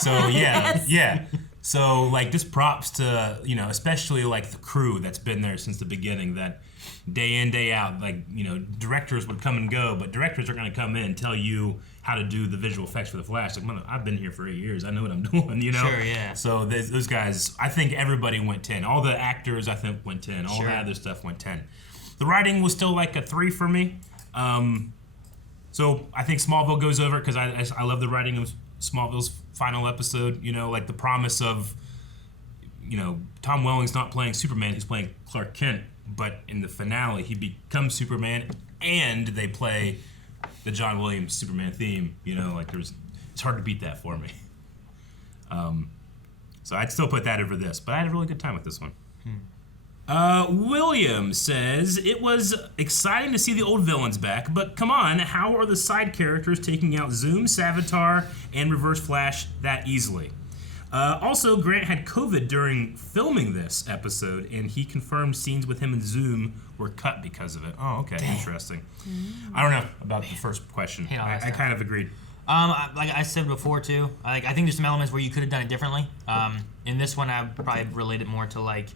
So yeah. So like, just props to, you know, especially like the crew that's been there since the beginning, that day in, day out, like, you know, directors would come and go, but directors are gonna come in and tell you how to do the visual effects for The Flash. Like, mother, I've been here for 8 years. I know what I'm doing, you know? Sure, yeah. So those guys, I think everybody went 10. All the actors, I think, went 10. All Sure. the other stuff went 10. The writing was still like a 3 for me. So I think Smallville goes over because I love the writing of Smallville's final episode. You know, like the promise of, you know, Tom Welling's not playing Superman, he's playing Clark Kent. But in the finale, he becomes Superman, and they play the John Williams Superman theme. You know, like it's hard to beat that for me. So I'd still put that over this, but I had a really good time with this one. William says, it was exciting to see the old villains back, but come on, how are the side characters taking out Zoom, Savitar, and Reverse Flash that easily? Also, Grant had COVID during filming this episode, and he confirmed scenes with him and Zoom were cut because of it. Oh, okay, interesting. I don't know about the first question. I kind of agreed. Like I said before too, I think there's some elements where you could have done it differently. In this one, I would probably relate it more to like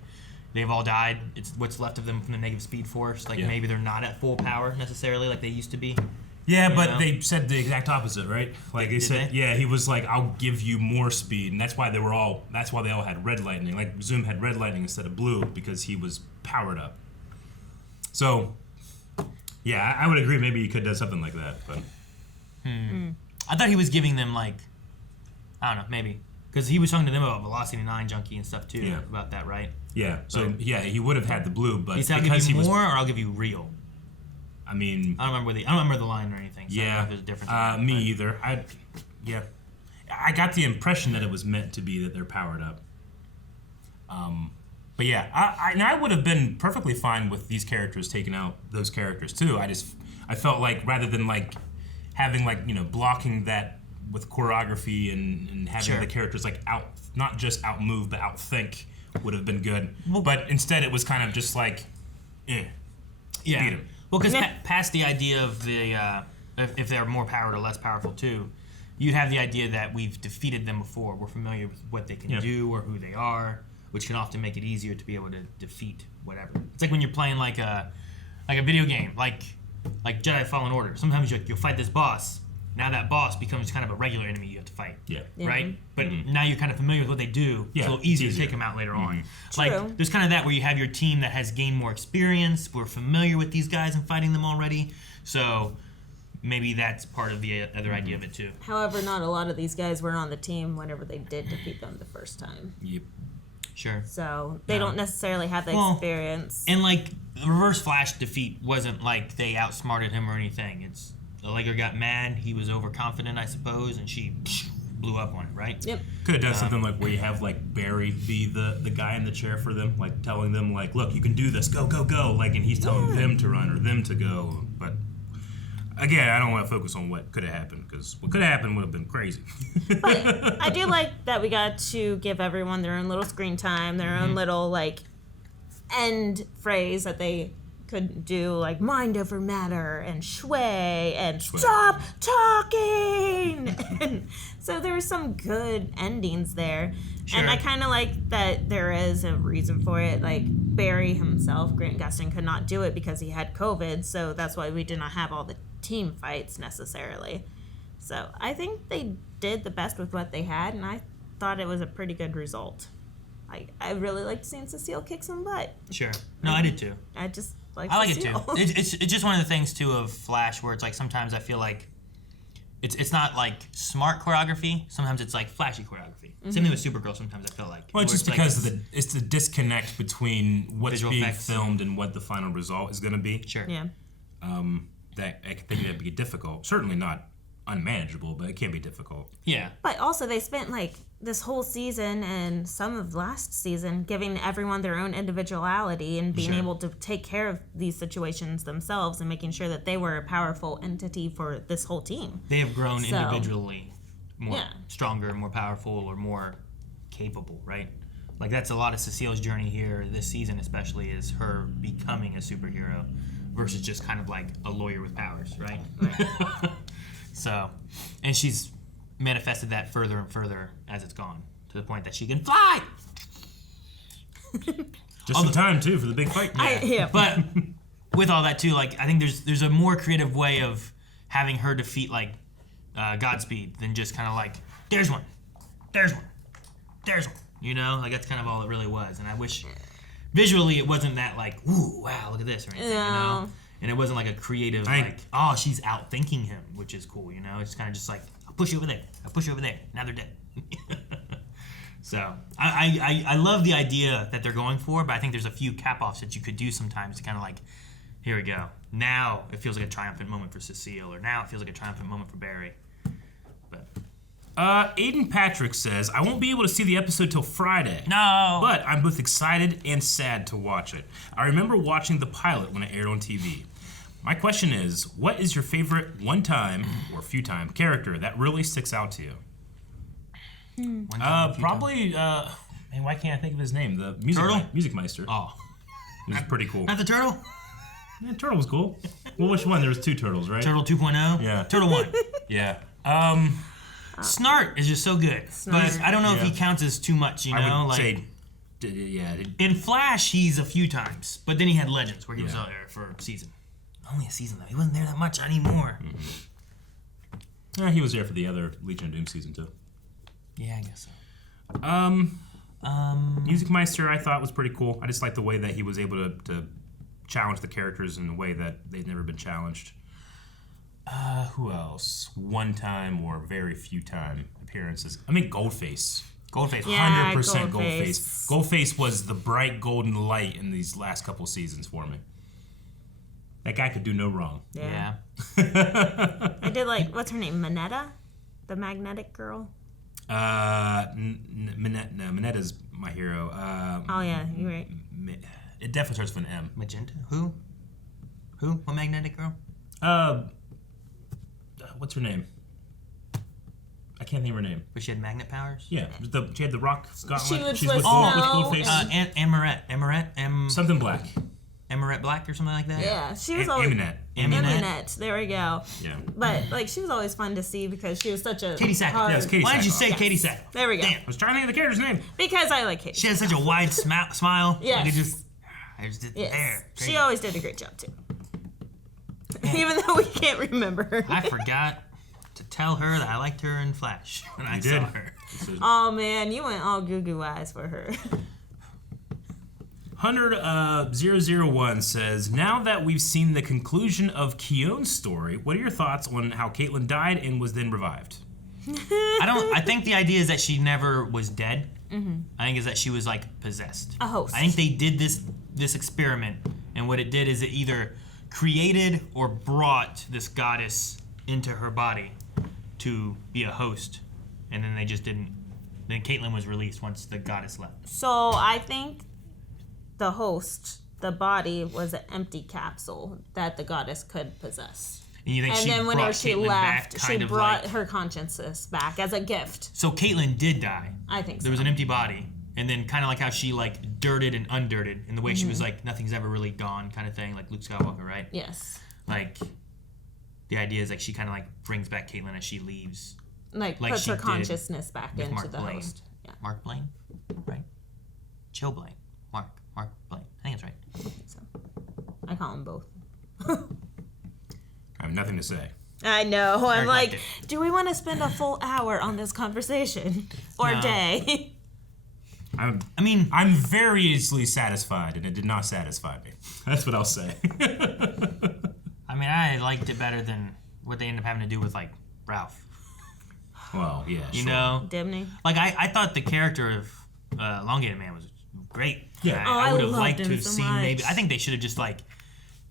they've all died. It's what's left of them from the negative speed force. Like maybe they're not at full power necessarily like they used to be. Yeah, but they said the exact opposite, right? Like they said, yeah, he was like, "I'll give you more speed," and that's why they all had red lightning. Like Zoom had red lightning instead of blue because he was powered up. So, yeah, I would agree. Maybe you could have done something like that, but. I thought he was giving them like, I don't know, maybe because he was talking to them about Velocity 9 Junkie and stuff too about that, right? Yeah. So he would have had the blue, but I'll give you more, or I'll give you real. I mean, I don't remember the line or anything. So I don't know if there's a difference. Me either. I got the impression that it was meant to be that they're powered up. But yeah, I would have been perfectly fine with these characters taking out those characters too. I felt like rather than like having like, you know, blocking that with choreography and having the characters like not just outmove but outthink would have been good. But instead it was kind of just like, beat him. Well, because past the idea of the if they're more powered or less powerful too, you have the idea that we've defeated them before. We're familiar with what they can do or who they are, which can often make it easier to be able to defeat whatever. It's like when you're playing like a video game, like Jedi Fallen Order. Sometimes you'll fight this boss. Now that boss becomes kind of a regular enemy you have to fight. Yeah. Right? But now you're kind of familiar with what they do. It's a little easier to take them out later on. Like, there's kind of that where you have your team that has gained more experience. We're familiar with these guys and fighting them already. So maybe that's part of the other idea of it too. However, not a lot of these guys were on the team whenever they did defeat them the first time. Yep. Sure. So they don't necessarily have the experience. And like the Reverse Flash defeat wasn't like they outsmarted him or anything. It's the Legger got mad, he was overconfident, I suppose, and she blew up on it, right? Yep. Could have done something like where you have like Barry be the guy in the chair for them, like telling them like, look, you can do this, go, go, go, like, and he's telling them to run or them to go. But again, I don't want to focus on what could have happened, because what could have happened would have been crazy. But I do like that we got to give everyone their own little screen time, their own little like end phrase that they could do, like mind over matter and shui and stop talking. And so there were some good endings there. Sure. And I kind of like that there is a reason for it. Like Barry himself, Grant Gustin, could not do it because he had COVID, so that's why we did not have all the team fights necessarily. So I think they did the best with what they had, and I thought it was a pretty good result. I really liked seeing Cecile kick some butt. Sure. No, I did too. I just I like Cecile. it too. It's just one of the things too of Flash where it's like sometimes I feel like it's not like smart choreography. Sometimes it's like flashy choreography. Same thing with Supergirl. Sometimes I feel like. Well, it's just because it's the disconnect between what's being filmed and what the final result is going to be. Sure. Yeah. That I think that'd be difficult. Certainly not unmanageable, but it can be difficult. Yeah. But also they spent like this whole season and some of last season giving everyone their own individuality and being able to take care of these situations themselves and making sure that they were a powerful entity for this whole team. They have grown individually more stronger, more powerful, or more capable, right? Like that's a lot of Cecile's journey here this season, especially, is her becoming a superhero versus just kind of like a lawyer with powers, right? So, and she's manifested that further and further as it's gone, to the point that she can fly! Just in time, too, for the big fight. But with all that, too, like, I think there's a more creative way of having her defeat, like, Godspeed than just kind of like, there's one, there's one, there's one. You know? Like, that's kind of all it really was. And I wish, visually, it wasn't that, like, ooh, wow, look at this, or anything, you know? And it wasn't like a creative, like, oh, she's outthinking him, which is cool, you know? It's kind of just like, I'll push you over there. I'll push you over there. Now they're dead. So, I love the idea that they're going for, but I think there's a few cap-offs that you could do sometimes to kind of like, here we go. Now it feels like a triumphant moment for Cecile, or now it feels like a triumphant moment for Barry. But Aiden Patrick says, I won't be able to see the episode till Friday. No! But I'm both excited and sad to watch it. I remember watching the pilot when it aired on TV. My question is, what is your favorite one-time or few-time character that really sticks out to you? Probably, man, why can't I think of his name? The Music Meister. Oh. It was pretty cool. Not the turtle? Yeah, turtle was cool. Well, which one? There was 2 turtles, right? Turtle 2.0? Yeah. Turtle 1. Yeah. Snart is just so good. But I don't know if he counts as too much, you know? I would like, say, yeah. In Flash, he's a few times. But then he had Legends, where he was out there for a season. Only a season, though. He wasn't there that much anymore. Yeah, he was there for the other Legion of Doom season, too. Yeah, I guess so. Music Meister, I thought, was pretty cool. I just liked the way that he was able to challenge the characters in a way that they'd never been challenged. Who else? One time or very few time appearances. I mean, Goldface. Goldface. Yeah, 100% Goldface. Goldface was the bright golden light in these last couple seasons for me. That guy could do no wrong. Yeah. I did like, what's her name? Minetta? The magnetic girl? Minetta's my hero. Oh, yeah, you're right. It definitely starts with an M. Magenta? Who? What magnetic girl? What's her name? I can't think of her name. But she had magnet powers? Yeah, she had the rock gauntlet. She would She's twist with Goldface. Amarette. Something black. Amarette Black or something like that? Yeah, she was always... Aminette. There we go. Yeah. But, like, she was always fun to see because she was such a... Katie Sackhoff. hard- Yes, Katie Why did you Sackhoff. say Katie Sackhoff? There we go. Damn. I was trying to think of the character's name. Because I like Katie. She had such a wide smile. Yes. I just did Yes. there. She always did a great job, too. Even though we can't remember her. I forgot to tell her that I liked her in Flash when I saw her. Oh, man, you went all goo-goo eyes for her. 100-001 says, now that we've seen the conclusion of Khione's story, what are your thoughts on how Caitlin died and was then revived? I think the idea is that she never was dead. Mm-hmm. I think is that she was like possessed. A host. I think they did this experiment, and what it did is it either created or brought this goddess into her body to be a host, and then they just didn't. Then Caitlin was released once the goddess left. So I think the host, the body, was an empty capsule that the goddess could possess. And you think and she then whenever brought she Caitlin left, back, she kind of brought like, her consciousness back as a gift. So Caitlin did die. I think so. There was an empty body, and then kind of like how she like dirted and undirted, in the way she was like nothing's ever really gone kind of thing, like Luke Skywalker, right? Yes. Like the idea is like she kind of like brings back Caitlin as she leaves. Like puts she her did consciousness back with into Mark the Blaine. host. Yeah. Mark Blaine, right? Chill Blaine. Mark Blaine. I think that's right. So, I call them both. I have nothing to say. I know. I'm Eric like, liked do we want to spend a full hour on this conversation or No. day? I'm very easily satisfied, and it did not satisfy me. That's what I'll say. I mean, I liked it better than what they ended up having to do with like Ralph. Well, yeah, You sure. know, Dimney. like I thought the character of Elongated Man was great. Yeah. I would have loved liked to him have so seen much. maybe. I think they should have just like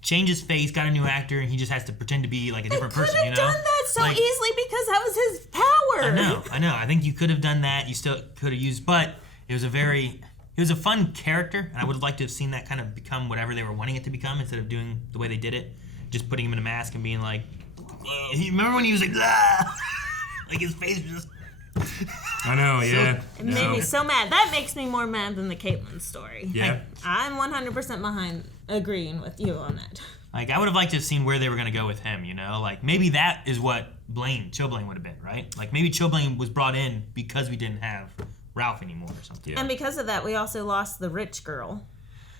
changed his face, got a new actor, and he just has to pretend to be like a different person. You know, Done that so Like, easily because that was his power. I know. I think you could have done that. You still could have used, but it was a fun character, and I would have liked to have seen that kind of become whatever they were wanting it to become instead of doing the way they did it, just putting him in a mask and being like, remember when he was like, ah! Like his face was just. I know, yeah. It made me so mad. That makes me more mad than the Caitlyn story. Yeah. Like, I'm 100% behind agreeing with you on that. Like, I would have liked to have seen where they were going to go with him, you know? Like, maybe that is what Chill Blaine would have been, right? Like, maybe Chill Blaine was brought in because we didn't have Ralph anymore or something. And because of that, we also lost the rich girl.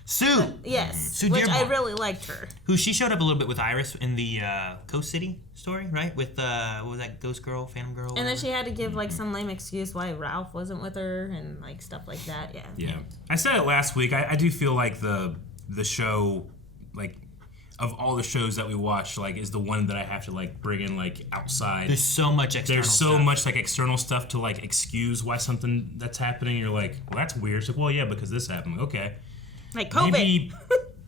Sue! Yes, Sue which I Dearborn. really liked her. Who she showed up a little bit with Iris in the Coast City story, right? With, what was that, Ghost Girl, Phantom Girl? And then whatever? she had to give, like, some lame excuse why Ralph wasn't with her and, like, stuff like that, yeah. Yeah. I said it last week. I do feel like the show, like, of all the shows that we watch, like, is the one that I have to, like, bring in, like, outside. There's so much external stuff. Much, like, external stuff to, like, excuse why something that's happening. You're like, well, that's weird. It's like, well, yeah, because this happened. Okay. Like COVID. Maybe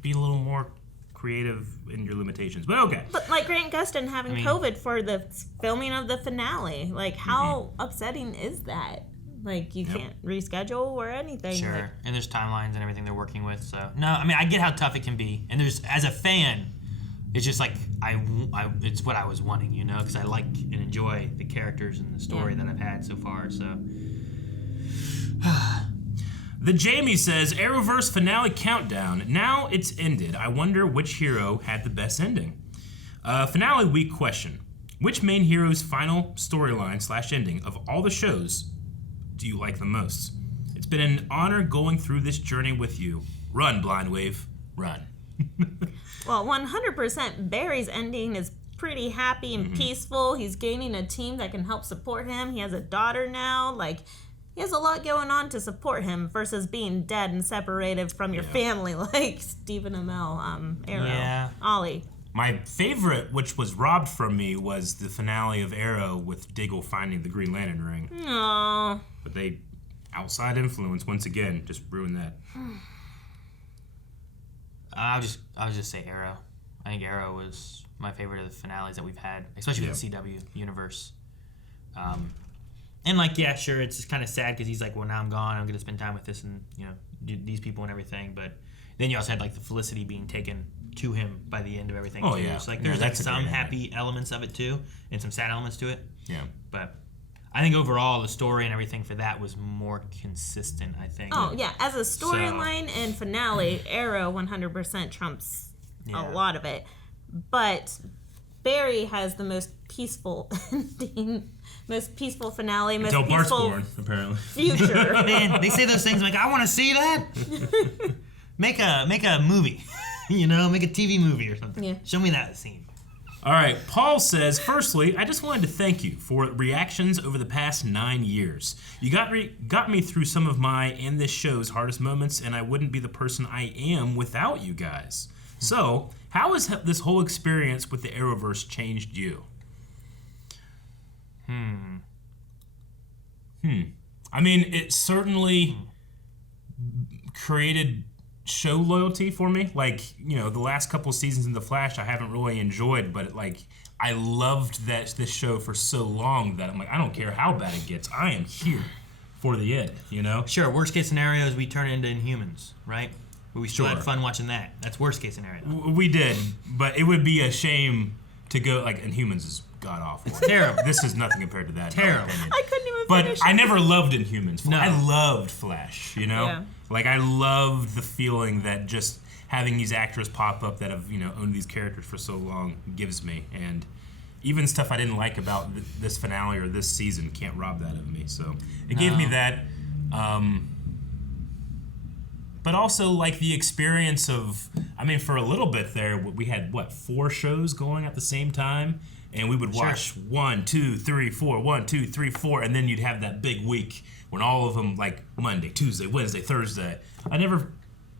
be a little more creative in your limitations, but okay. But, like, Grant Gustin having COVID for the filming of the finale, like, how upsetting is that? Like, you can't reschedule or anything. Sure, Like, and there's timelines and everything they're working with. So no, I mean I get how tough it can be, and there's as a fan, it's just like it's what I was wanting, you know, because I like and enjoy the characters and the story that I've had so far. So The Jamie says, Arrowverse finale countdown. Now it's ended. I wonder which hero had the best ending. Finale week question. Which main hero's final storyline / ending of all the shows do you like the most? It's been an honor going through this journey with you. Run, Blind Wave, run. well, 100% Barry's ending is pretty happy and peaceful. He's gaining a team that can help support him. He has a daughter now. Like, he has a lot going on to support him versus being dead and separated from your family like Stephen Amell, Arrow, Ollie. My favorite, which was robbed from me, was the finale of Arrow with Diggle finding the Green Lantern ring. Aww. But they Outside influence, once again, just ruined that. I'll just say Arrow. I think Arrow was my favorite of the finales that we've had, especially with the CW universe. And like, yeah, sure, it's just kind of sad because he's like, well, now I'm gone. I'm going to spend time with this and, you know, these people and everything. But then you also had like the Felicity being taken to him by the end of everything. Oh, too. yeah. So like, Yeah, there's like that's a some great happy elements of it too, and some sad elements to it. Yeah. But I think overall the story and everything for that was more consistent, I think. Oh, yeah. As a storyline and finale, Arrow 100% trumps a lot of it. But Barry has the most peaceful ending, most peaceful finale, most Until Bart's peaceful born, apparently. Future. Man, they say those things like, I want to see that. Make a movie, you know, make a TV movie or something. Yeah. Show me that scene. All right, Paul says, firstly, I just wanted to thank you for reactions over the past 9 years. You got me through some of my and this show's hardest moments, and I wouldn't be the person I am without you guys. So, how has this whole experience with the Arrowverse changed you? I mean, it certainly created show loyalty for me. Like, you know, the last couple seasons in The Flash I haven't really enjoyed, but like I loved this show for so long that I'm like, I don't care how bad it gets. I am here for the end, you know? Sure, worst case scenario is we turn into Inhumans, right? But we still Sure. had fun watching that. That's worst case scenario. We did, but it would be a shame to go, like, Inhumans is god-awful. It's terrible. This is nothing compared to that. Terrible. I couldn't even But finish I it. never loved Inhumans. No. I loved Flash, you know? Yeah. Like, I loved the feeling that just having these actors pop up that have, you know, owned these characters for so long gives me. And even stuff I didn't like about this finale or this season can't rob that of me. So it gave me that. But also, like, the experience of, I mean, for a little bit there, we had, 4 shows going at the same time? And we would watch 1, 2, 3, 4, 1, 2, 3, 4, and then you'd have that big week when all of them, like, Monday, Tuesday, Wednesday, Thursday. I never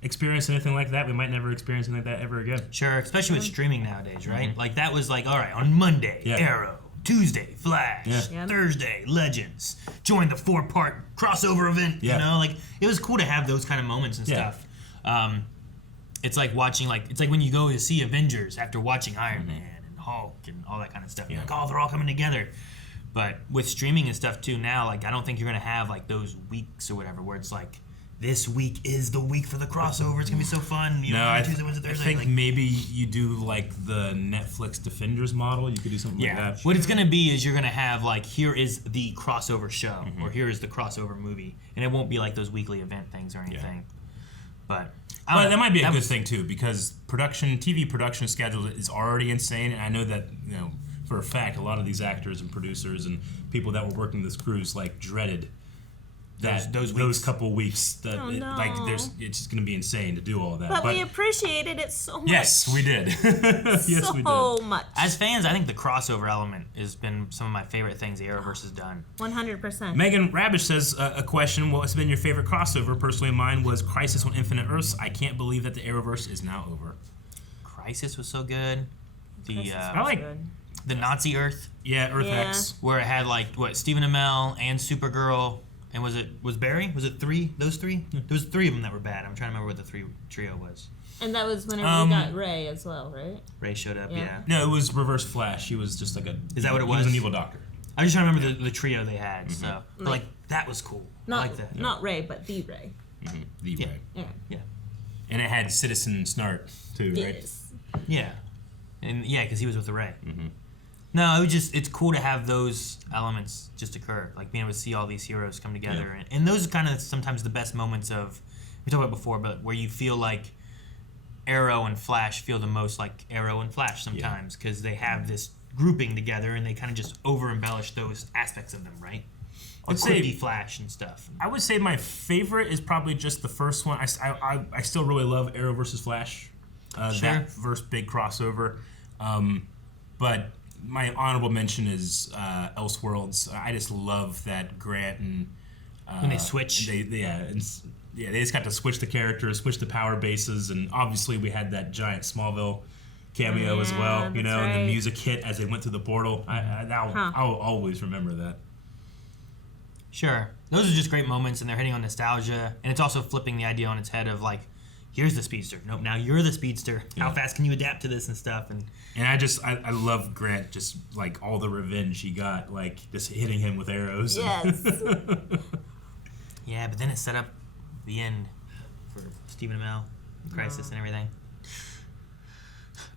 experienced anything like that. We might never experience anything like that ever again. Sure, especially with streaming nowadays, right? Like, that was like, all right, on Monday, Arrow. Tuesday, Flash. Yeah. Thursday, Legends. Join the 4-part crossover event. You know, like, it was cool to have those kind of moments and stuff. It's like watching, like, it's like when you go to see Avengers after watching Iron Man and Hulk and all that kind of stuff. You're like, oh, they're all coming together. But with streaming and stuff too now, like, I don't think you're gonna have like those weeks or whatever where it's like, this week is the week for the crossover. It's gonna be so fun. You know, I Tuesday, Wednesday, Thursday. I think like, maybe you do like the Netflix Defenders model. You could do something like that. What it's going to be is you're going to have, like, here is the crossover show, or here is the crossover movie. And it won't be like those weekly event things or anything. But that might be a good thing, too, because TV production schedule is already insane. And I know that, you know, for a fact, a lot of these actors and producers and people that were working this cruise, like, dreaded those couple weeks. That it's just going to be insane to do all that. But we appreciated it so much. Yes, we did. Yes, we did. So much. As fans, I think the crossover element has been some of my favorite things the Arrowverse has done. 100%. Megan Rabish says a question. What's been your favorite crossover? Personally, mine was Crisis on Infinite Earths. I can't believe that the Arrowverse is now over. Crisis was so good. I like the Nazi Earth. Yeah, Earth X. Where it had like Stephen Amell and Supergirl. And was Barry? Was it 3? Those 3? There was 3 of them that were bad. I'm trying to remember what the trio was. And that was whenever we got Ray as well, right? Ray showed up, yeah. No, it was Reverse Flash. He was just like a... Is that what it was? He was an evil doctor. I'm just trying to remember the trio they had. So, but like, that was cool. Not, I like that. Not Ray, but the Ray. The Ray. Yeah. And it had Citizen Snart, too, right? Yes. Yeah. And yeah, because he was with the Ray. No, it's cool to have those elements just occur, like being able to see all these heroes come together, and those are kind of sometimes the best moments of, we talked about before, but where you feel like Arrow and Flash feel the most like Arrow and Flash sometimes, because they have this grouping together and they kind of just over embellish those aspects of them, right? I'd say Flash and stuff. I would say my favorite is probably just the first one. I still really love Arrow versus Flash, that first big crossover, but my honorable mention is Elseworlds. I just love that Grant and when they switch. They just got to switch the characters, switch the power bases, and obviously we had that giant Smallville cameo as well. You know, and the music hit as they went through the portal. I'll always remember that. Sure. Those are just great moments, and they're hitting on nostalgia, and it's also flipping the idea on its head of, like, here's the speedster. Nope, now you're the speedster. Yeah. How fast can you adapt to this and stuff? And I love Grant, just, like, all the revenge he got, like, just hitting him with arrows. Yes. Yeah, but then it set up the end for Stephen Amell, Crisis, and everything.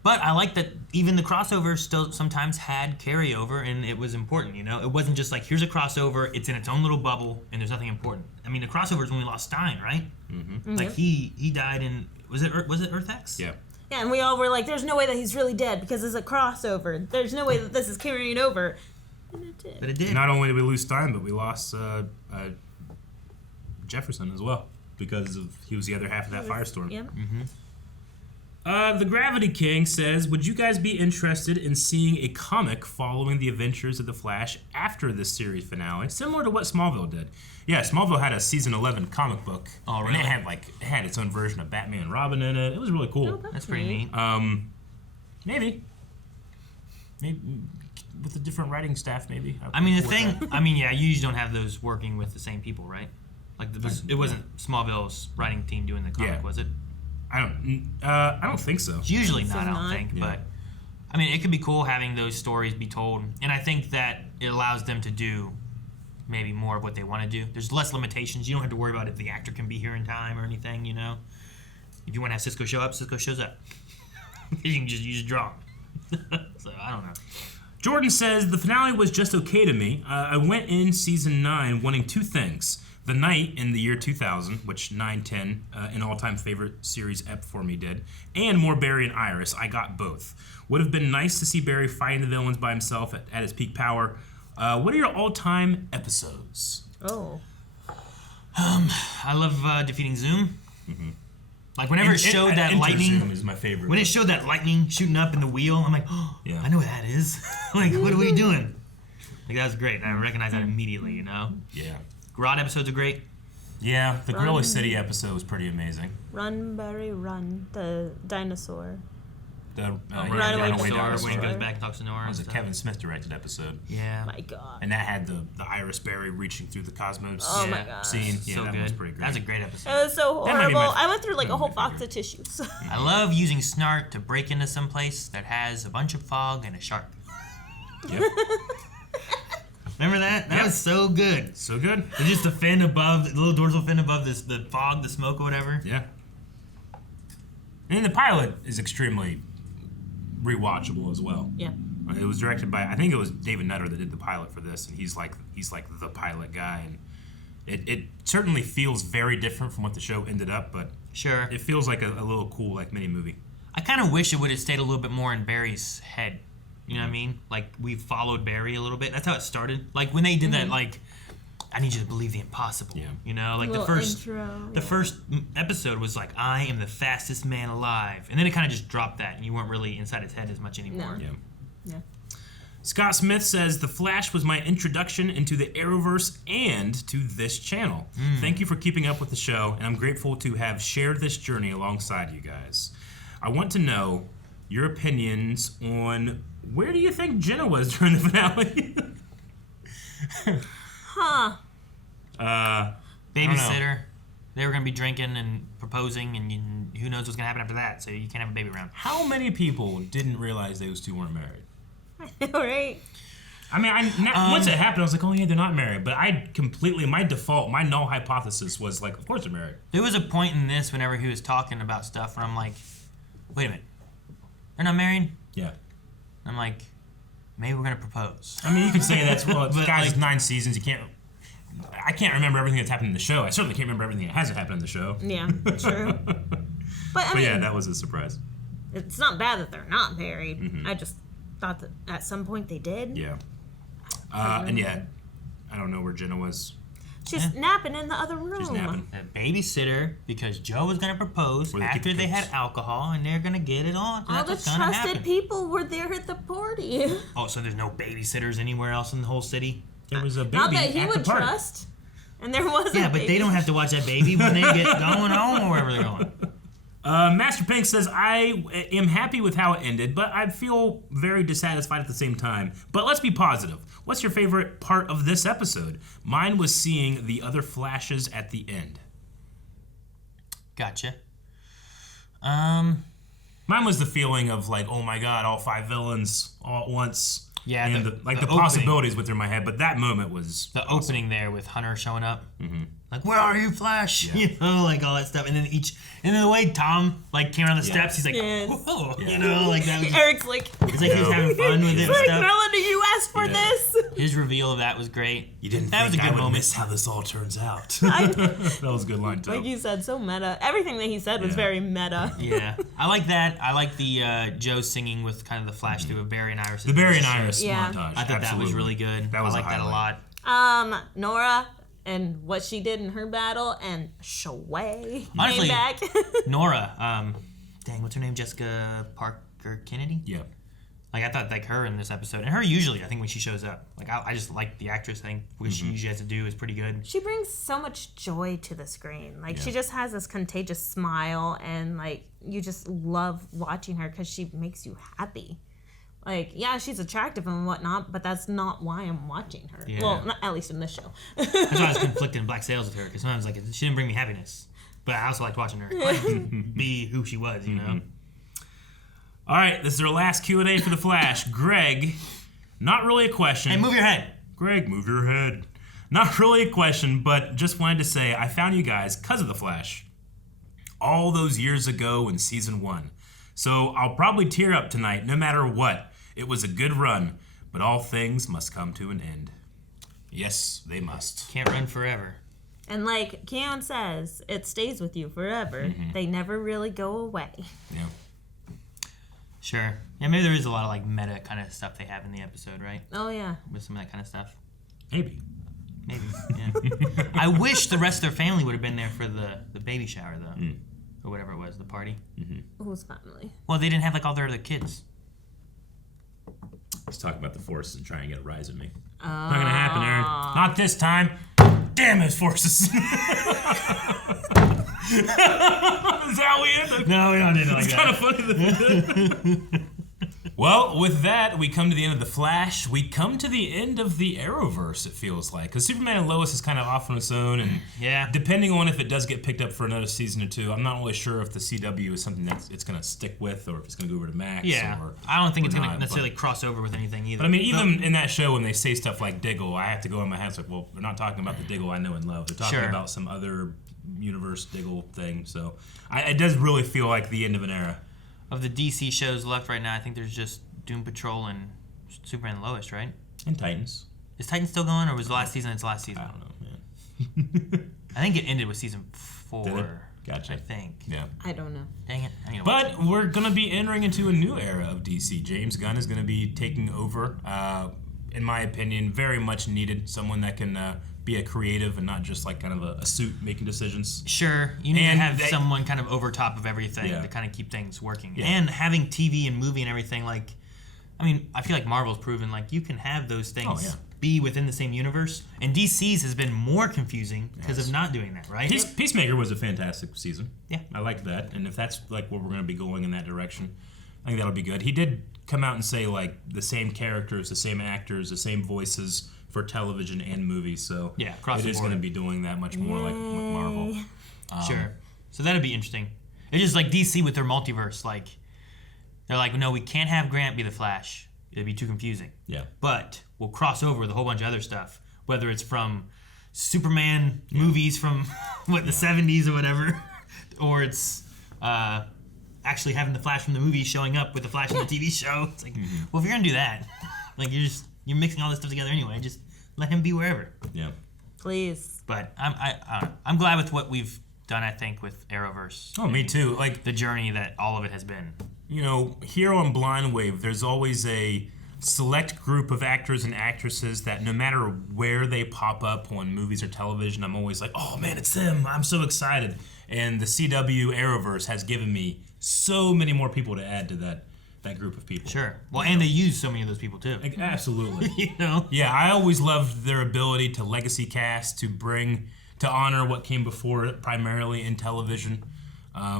But I like that even the crossovers still sometimes had carryover, and it was important, you know? It wasn't just like, here's a crossover, it's in its own little bubble, and there's nothing important. I mean, the crossovers when we lost Stein, right? Mm-hmm. Like, he died in, was it Earth X? Yeah. Yeah, and we all were like, there's no way that he's really dead because it's a crossover. There's no way that this is carrying over. And it did. But it did. Not only did we lose Stein, but we lost Jefferson as well, because he was the other half of that firestorm. Yep. Mm-hmm. The Gravity King says, would you guys be interested in seeing a comic following the adventures of the Flash after this series finale, similar to what Smallville did? Yeah, Smallville had a season 11 comic book. Oh, really? And it had its own version of Batman and Robin in it. It was really cool. Oh, that's pretty neat. Maybe with a different writing staff, maybe. I mean, you usually don't have those working with the same people, right? Like, it wasn't Smallville's writing team doing the comic, was it? I don't think so. It's usually not, I don't think. Yeah. But, I mean, it could be cool having those stories be told. And I think that it allows them to do maybe more of what they want to do. There's less limitations. You don't have to worry about if the actor can be here in time or anything, you know? If you want to have Cisco show up, Cisco shows up. You can just use a draw. So, I don't know. Jordan says, the finale was just okay to me. I went in season 9 wanting two things. The Night in the year 2000, which 9/10, an all-time favorite series ep for me did, and more Barry and Iris. I got both. Would have been nice to see Barry fighting the villains by himself at his peak power. What are your all-time episodes? Oh. I love defeating Zoom. Mm-hmm. Like whenever it showed that lightning, Zoom is my favorite. When it showed that lightning shooting up in the wheel, I'm like, oh, yeah. I know what that is. Like, what are we doing? Like, that was great. I recognize that immediately, you know? Yeah. Grodd episodes are great. Yeah, the Gorilla City episode was pretty amazing. Run, Barry, run. The dinosaur. The Runaway Dinosaur, when he goes back and talks to Nora. It was a Kevin Smith directed episode. Yeah. My God. And that had the Iris Barry reaching through the cosmos my God. scene. Yeah, so that good. was pretty great. That was a great episode. It was so horrible. I went through like a whole box of tissues. I love using Snart to break into some place that has a bunch of fog and a shark. Yep. Remember that? That was so good. So good. It's just the fin above, the little dorsal fin above this, the fog, the smoke or whatever. Yeah. And the pilot is extremely rewatchable as well. Yeah. It was directed by, I think it was David Nutter that did the pilot for this, and he's like the pilot guy, and it certainly feels very different from what the show ended up, but sure, it feels like a little cool like mini movie. I kind of wish it would have stayed a little bit more in Barry's head. You know what I mean? Like, we followed Barry a little bit. That's how it started. Like, when they did that, like, I need you to believe the impossible. Yeah. You know, like the first episode was like, I am the fastest man alive. And then it kind of just dropped that, and you weren't really inside his head as much anymore. No. Yeah. Scott Smith says, The Flash was my introduction into the Arrowverse and to this channel. Thank you for keeping up with the show, and I'm grateful to have shared this journey alongside you guys. I want to know your opinions on where do you think Jenna was during the finale? Babysitter. They were going to be drinking and proposing, and who knows what's going to happen after that, so you can't have a baby around. How many people didn't realize those two weren't married? Right. I mean, once it happened, I was like, oh yeah, they're not married. But my null hypothesis was like, of course they're married. There was a point in this whenever he was talking about stuff where I'm like, wait a minute. They're not married? Yeah. I'm like, maybe we're going to propose. I mean, you can say that's, well, But, guys, like, 9 seasons, I can't remember everything that's happened in the show. I certainly can't remember everything that hasn't happened in the show. Yeah, true. But I mean, yeah, that was a surprise. It's not bad that they're not married. I just thought that at some point they did. Yeah. And yeah, I don't know where Jenna was. She's napping in the other room. She's napping. A babysitter, because Joe was going to propose after they had alcohol, and they're going to get it on. All the trusted people were there at the party. Oh, so there's no babysitters anywhere else in the whole city? There was a baby Not that he at would the party. trust. And there was Yeah, but they don't have to watch that baby when they get going home or wherever they're going. Master Pink says, I am happy with how it ended, but I feel very dissatisfied at the same time. But let's be positive. What's your favorite part of this episode? Mine was seeing the other flashes at the end. Gotcha. Mine was the feeling of like, oh my god, all 5 villains all at once. Yeah, and the possibilities went through my head, but that moment was the awesome. Opening there with Hunter showing up. Mm-hmm. Like, where are you, Flash? Yeah. You know, like all that stuff, and then the way Tom like came around the steps, he's like, whoa, you know, like that. Eric's like, it's like he was having fun with it. He's and like, stuff. Melanie, you asked for this. His reveal of that was great. You didn't that think was a good I would moment. miss how this all turns out. That was a good line too. Like you said, so meta. Everything that he said was very meta. Yeah, I like that. I like the Joe singing with kind of the flash through of Barry and Iris. The Barry and Iris montage. I thought that was really good. That was I like that a lot. Nora and what she did in her battle, and Shoutout Honestly, came back. Nora, dang, what's her name? Jessica Parker Kennedy? Yeah. Like, I thought, like, her in this episode, and her usually, I think, when she shows up. Like, I just like the actress, I think, what she usually has to do is pretty good. She brings so much joy to the screen. Like, she just has this contagious smile, and, like, you just love watching her because she makes you happy. Like, yeah, she's attractive and whatnot, but that's not why I'm watching her. Yeah. Well, not, at least in this show. That's why I was conflicted in Black Sails with her, because sometimes, like, she didn't bring me happiness. But I also liked watching her be who she was, you know? All right, this is our last Q&A for The Flash. Greg, not really a question. Hey, move your head. Greg, move your head. Not really a question, but just wanted to say I found you guys because of The Flash. All those years ago in season 1. So I'll probably tear up tonight no matter what. It was a good run, but all things must come to an end. Yes, they must. Can't run forever. And like Khione says, it stays with you forever. They never really go away. Yeah. Sure. Yeah, maybe there is a lot of like meta kind of stuff they have in the episode, right? Oh, yeah. With some of that kind of stuff. Maybe, yeah. I wish the rest of their family would have been there for the baby shower, though. Or whatever it was, the party. Whose family? Well, they didn't have like all their other kids. He's talking about the forces and trying to get a rise at me. Not gonna happen, Aaron. Not this time. Damn it, forces. Is that how we ended? No, we don't end it like that. It's kind of funny. Well, with that, we come to the end of The Flash. We come to the end of the Arrowverse, it feels like. Because Superman and Lois is kind of off on its own. And depending on if it does get picked up for another season or two, I'm not really sure if the CW is something that it's going to stick with or if it's going to go over to Max. Yeah. I don't think it's going to necessarily cross over with anything either. But I mean, even in that show, when they say stuff like Diggle, I have to go in my head, it's like, well, they're not talking about the Diggle I know and love. They're talking about some other universe Diggle thing. So it does really feel like the end of an era. Of the DC shows left right now, I think there's just Doom Patrol and Superman and Lois, right? And Titans. Is Titans still going, or was the last season its last season? I don't know, man. I think it ended with season 4. Did it? Gotcha. I think. Yeah. I don't know. Dang it. But we're going to be entering into a new era of DC. James Gunn is going to be taking over. In my opinion, very much needed. Someone that can be a creative and not just like kind of a suit making decisions. Sure. You need to have someone kind of over top of everything to kind of keep things working. Yeah. And having TV and movie and everything, like, I mean, I feel like Marvel's proven like you can have those things be within the same universe. And DC's has been more confusing because of not doing that, right? Peacemaker was a fantastic season. Yeah. I liked that. And if that's like where we're going to be going in that direction, I think that'll be good. He did come out and say like the same characters, the same actors, the same voices for television and movies. So it is going to be doing that much more like with Marvel. Sure. So that'd be interesting. It's just like DC with their multiverse, like they're like, no, we can't have Grant be the Flash. It'd be too confusing. Yeah. But we'll cross over with a whole bunch of other stuff, whether it's from Superman movies from the 70s or whatever, or it's actually having the Flash from the movie showing up with the Flash in the TV show. It's like, well, if you're gonna do that, like you're mixing all this stuff together anyway. Just let him be wherever. Yeah. Please. But I'm glad with what we've done. I think with Arrowverse. Oh, me too. Like the journey that all of it has been. You know, here on Blind Wave, there's always a select group of actors and actresses that no matter where they pop up on movies or television, I'm always like, oh man, it's them. I'm so excited. And the CW Arrowverse has given me so many more people to add to that group of people. Sure. Well, and they use so many of those people too. Like, absolutely. You know? Yeah, I always loved their ability to legacy cast, to honor what came before it, primarily in television.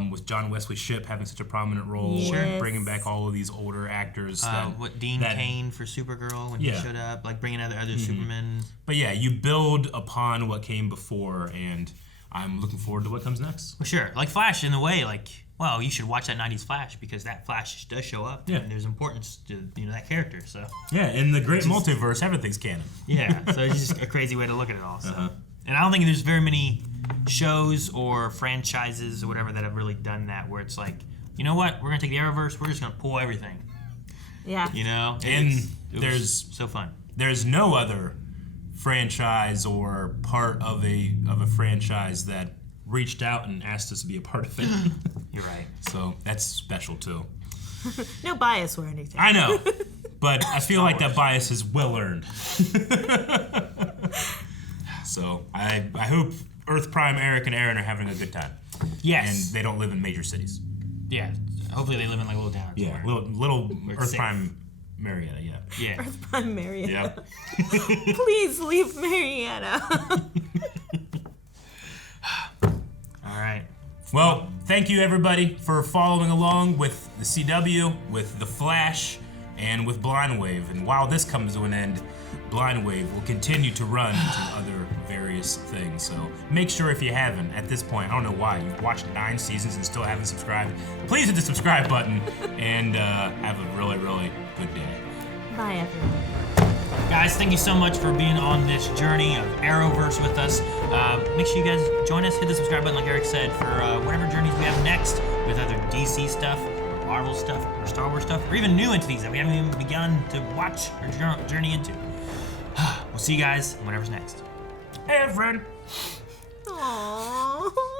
with John Wesley Shipp having such a prominent role, Yes. bringing back all of these older actors. Dean Cain for Supergirl when he showed up, like bringing other Supermen. But yeah, you build upon what came before, and I'm looking forward to what comes next. Well, sure. Like Flash, in a way, like, well, you should watch that 90s Flash because that Flash does show up. Yeah. And there's importance to, that character, so. Yeah, in the great multiverse, everything's canon. Yeah, so it's just a crazy way to look at it all, so. And I don't think there's very many shows or franchises or whatever that have really done that where it's like, you know what, we're going to take the Arrowverse, we're just going to pull everything. Yeah. And there's so fun. There's no other franchise or part of a franchise that reached out and asked us to be a part of it. You're right. So that's special too. No bias or anything. I know, but I feel like that bias is well earned. So I hope Earth Prime Eric and Aaron are having a good time. Yes. And they don't live in major cities. Yeah. Hopefully they live in like little towns. Yeah, little Earth safe. Prime Marietta, yeah. Earth Prime Marietta. Yeah. Please leave Marietta. All right. Well, thank you everybody for following along with the CW, with The Flash, and with Blind Wave. And while this comes to an end, Blind Wave will continue to run to other various things. So make sure if you haven't, at this point, I don't know why, you've watched 9 seasons and still haven't subscribed, please hit the subscribe button and have a really, really good day. Bye, everyone. Guys, thank you so much for being on this journey of Arrowverse with us. Make sure you guys join us, hit the subscribe button like Eric said for whatever journeys we have next with other DC stuff, or Marvel stuff, or Star Wars stuff, or even new entities that we haven't even begun to watch or journey into. We'll see you guys whenever's next. Hey, friend. Aww.